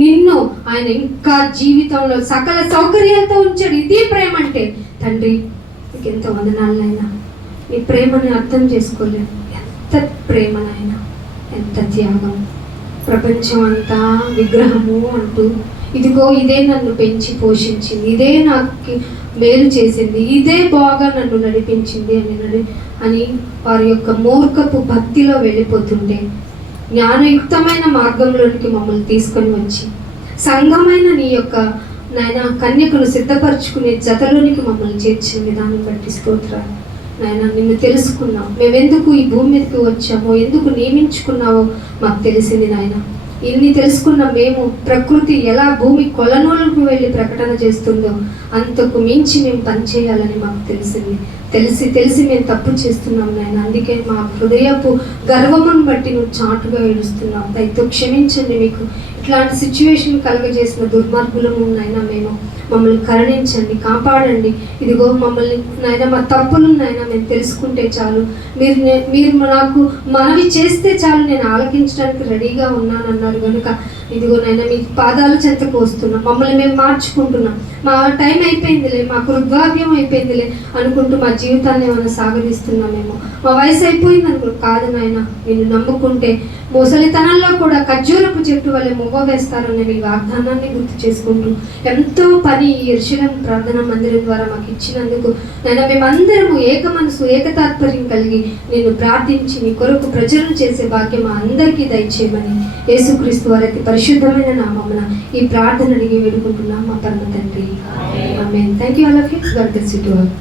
నిన్ను ఆయన ఇంకా జీవితంలో సకల సౌకర్యాలతో ఉంచాడు. ఇది ప్రేమ అంటే. తండ్రి నీకు ఎంతో వందనాలైనా, నీ ప్రేమని అర్థం చేసుకోలేము. ఎంత ప్రేమనైనా, ఎంత త్యాగం. ప్రపంచం అంతా విగ్రహము అంటూ, ఇదిగో ఇదే నన్ను పెంచి పోషించింది, ఇదే నాకు మేలు చేసింది, ఇదే బాగా నన్ను నడిపించింది అని వారి యొక్క మూర్ఖపు భక్తిలో వెళ్ళిపోతుంటే, జ్ఞానయుక్తమైన మార్గంలోనికి మమ్మల్ని తీసుకొని వచ్చి సంఘమైన నీ యొక్క నాయన కన్యకను సిద్ధపరచుకునే జతలోనికి మమ్మల్ని చేర్చిన విధానం బట్టి స్తోత్రాలు. నాయన నిన్ను తెలుసుకున్నాం, మేమెందుకు ఈ భూమి మీదకి వచ్చామో, ఎందుకు నియమించుకున్నావో మాకు తెలిసింది నాయన. ఇన్ని తెలుసుకున్న మేము ప్రకృతి ఎలా భూమి కొలనూలకు వెళ్ళి ప్రకటన చేస్తుందో అంతకు మించి మేము పనిచేయాలని మాకు తెలిసింది. తెలిసి మేము తప్పు చేస్తున్నాం నాయన. అందుకే మా హృదయపు గర్వమును బట్టి నువ్వు చాటుగా ఏడుస్తున్నావు. దయతో క్షమించండి. మీకు ఇట్లాంటి సిచ్యువేషన్ కలుగజేసిన దుర్మార్గులము నాయన మేము, మమ్మల్ని కరుణించండి, కాపాడండి. ఇదిగో మమ్మల్ని నాయన మా తప్పులు నాయన మేము తెలుసుకుంటే చాలు, మీరు నాకు మనవి చేస్తే చాలు, నేను ఆలకించడానికి రెడీగా ఉన్నానన్నారు కనుక ఇదిగో నాయన మీ పాదాలు చెంతకు వస్తున్నాం. మమ్మల్ని మేము మార్చుకుంటున్నాం. మా టైం అయిపోయిందిలే, మాకు వృద్ధాప్యం అయిపోయిందిలే అనుకుంటూ మా జీవితాన్ని ఏమైనా సాగదీస్తున్నామేమో, మా వయసు అయిపోయింది అనుకో. కాదు నాయన, నిన్ను నమ్ముకుంటే ముసలితనంలో కూడా ఖర్జూరపు చెట్టు వల్ల మొగ్గ వేస్తారనే మీ వాగ్దానాన్ని గుర్తు చేసుకుంటూ ఎంతో పని ఈ యెరూషలేము ప్రార్థనా మందిరం ద్వారా మాకు ఇచ్చినందుకు నాయన మేమందరము ఏక మనసు ఏకతాత్పర్యం కలిగి నేను ప్రార్థించి నీ కొరకు ప్రచురణ చేసే భాగ్యం మా అందరికీ దయచేయమని యేసుక్రీస్తు వారి పరిశుద్ధమైన నామమున ఈ ప్రార్థన అడిగి వేడుకుంటున్నాం మా పరమ తండ్రి. Amen. Thank you all of you. God bless you to all.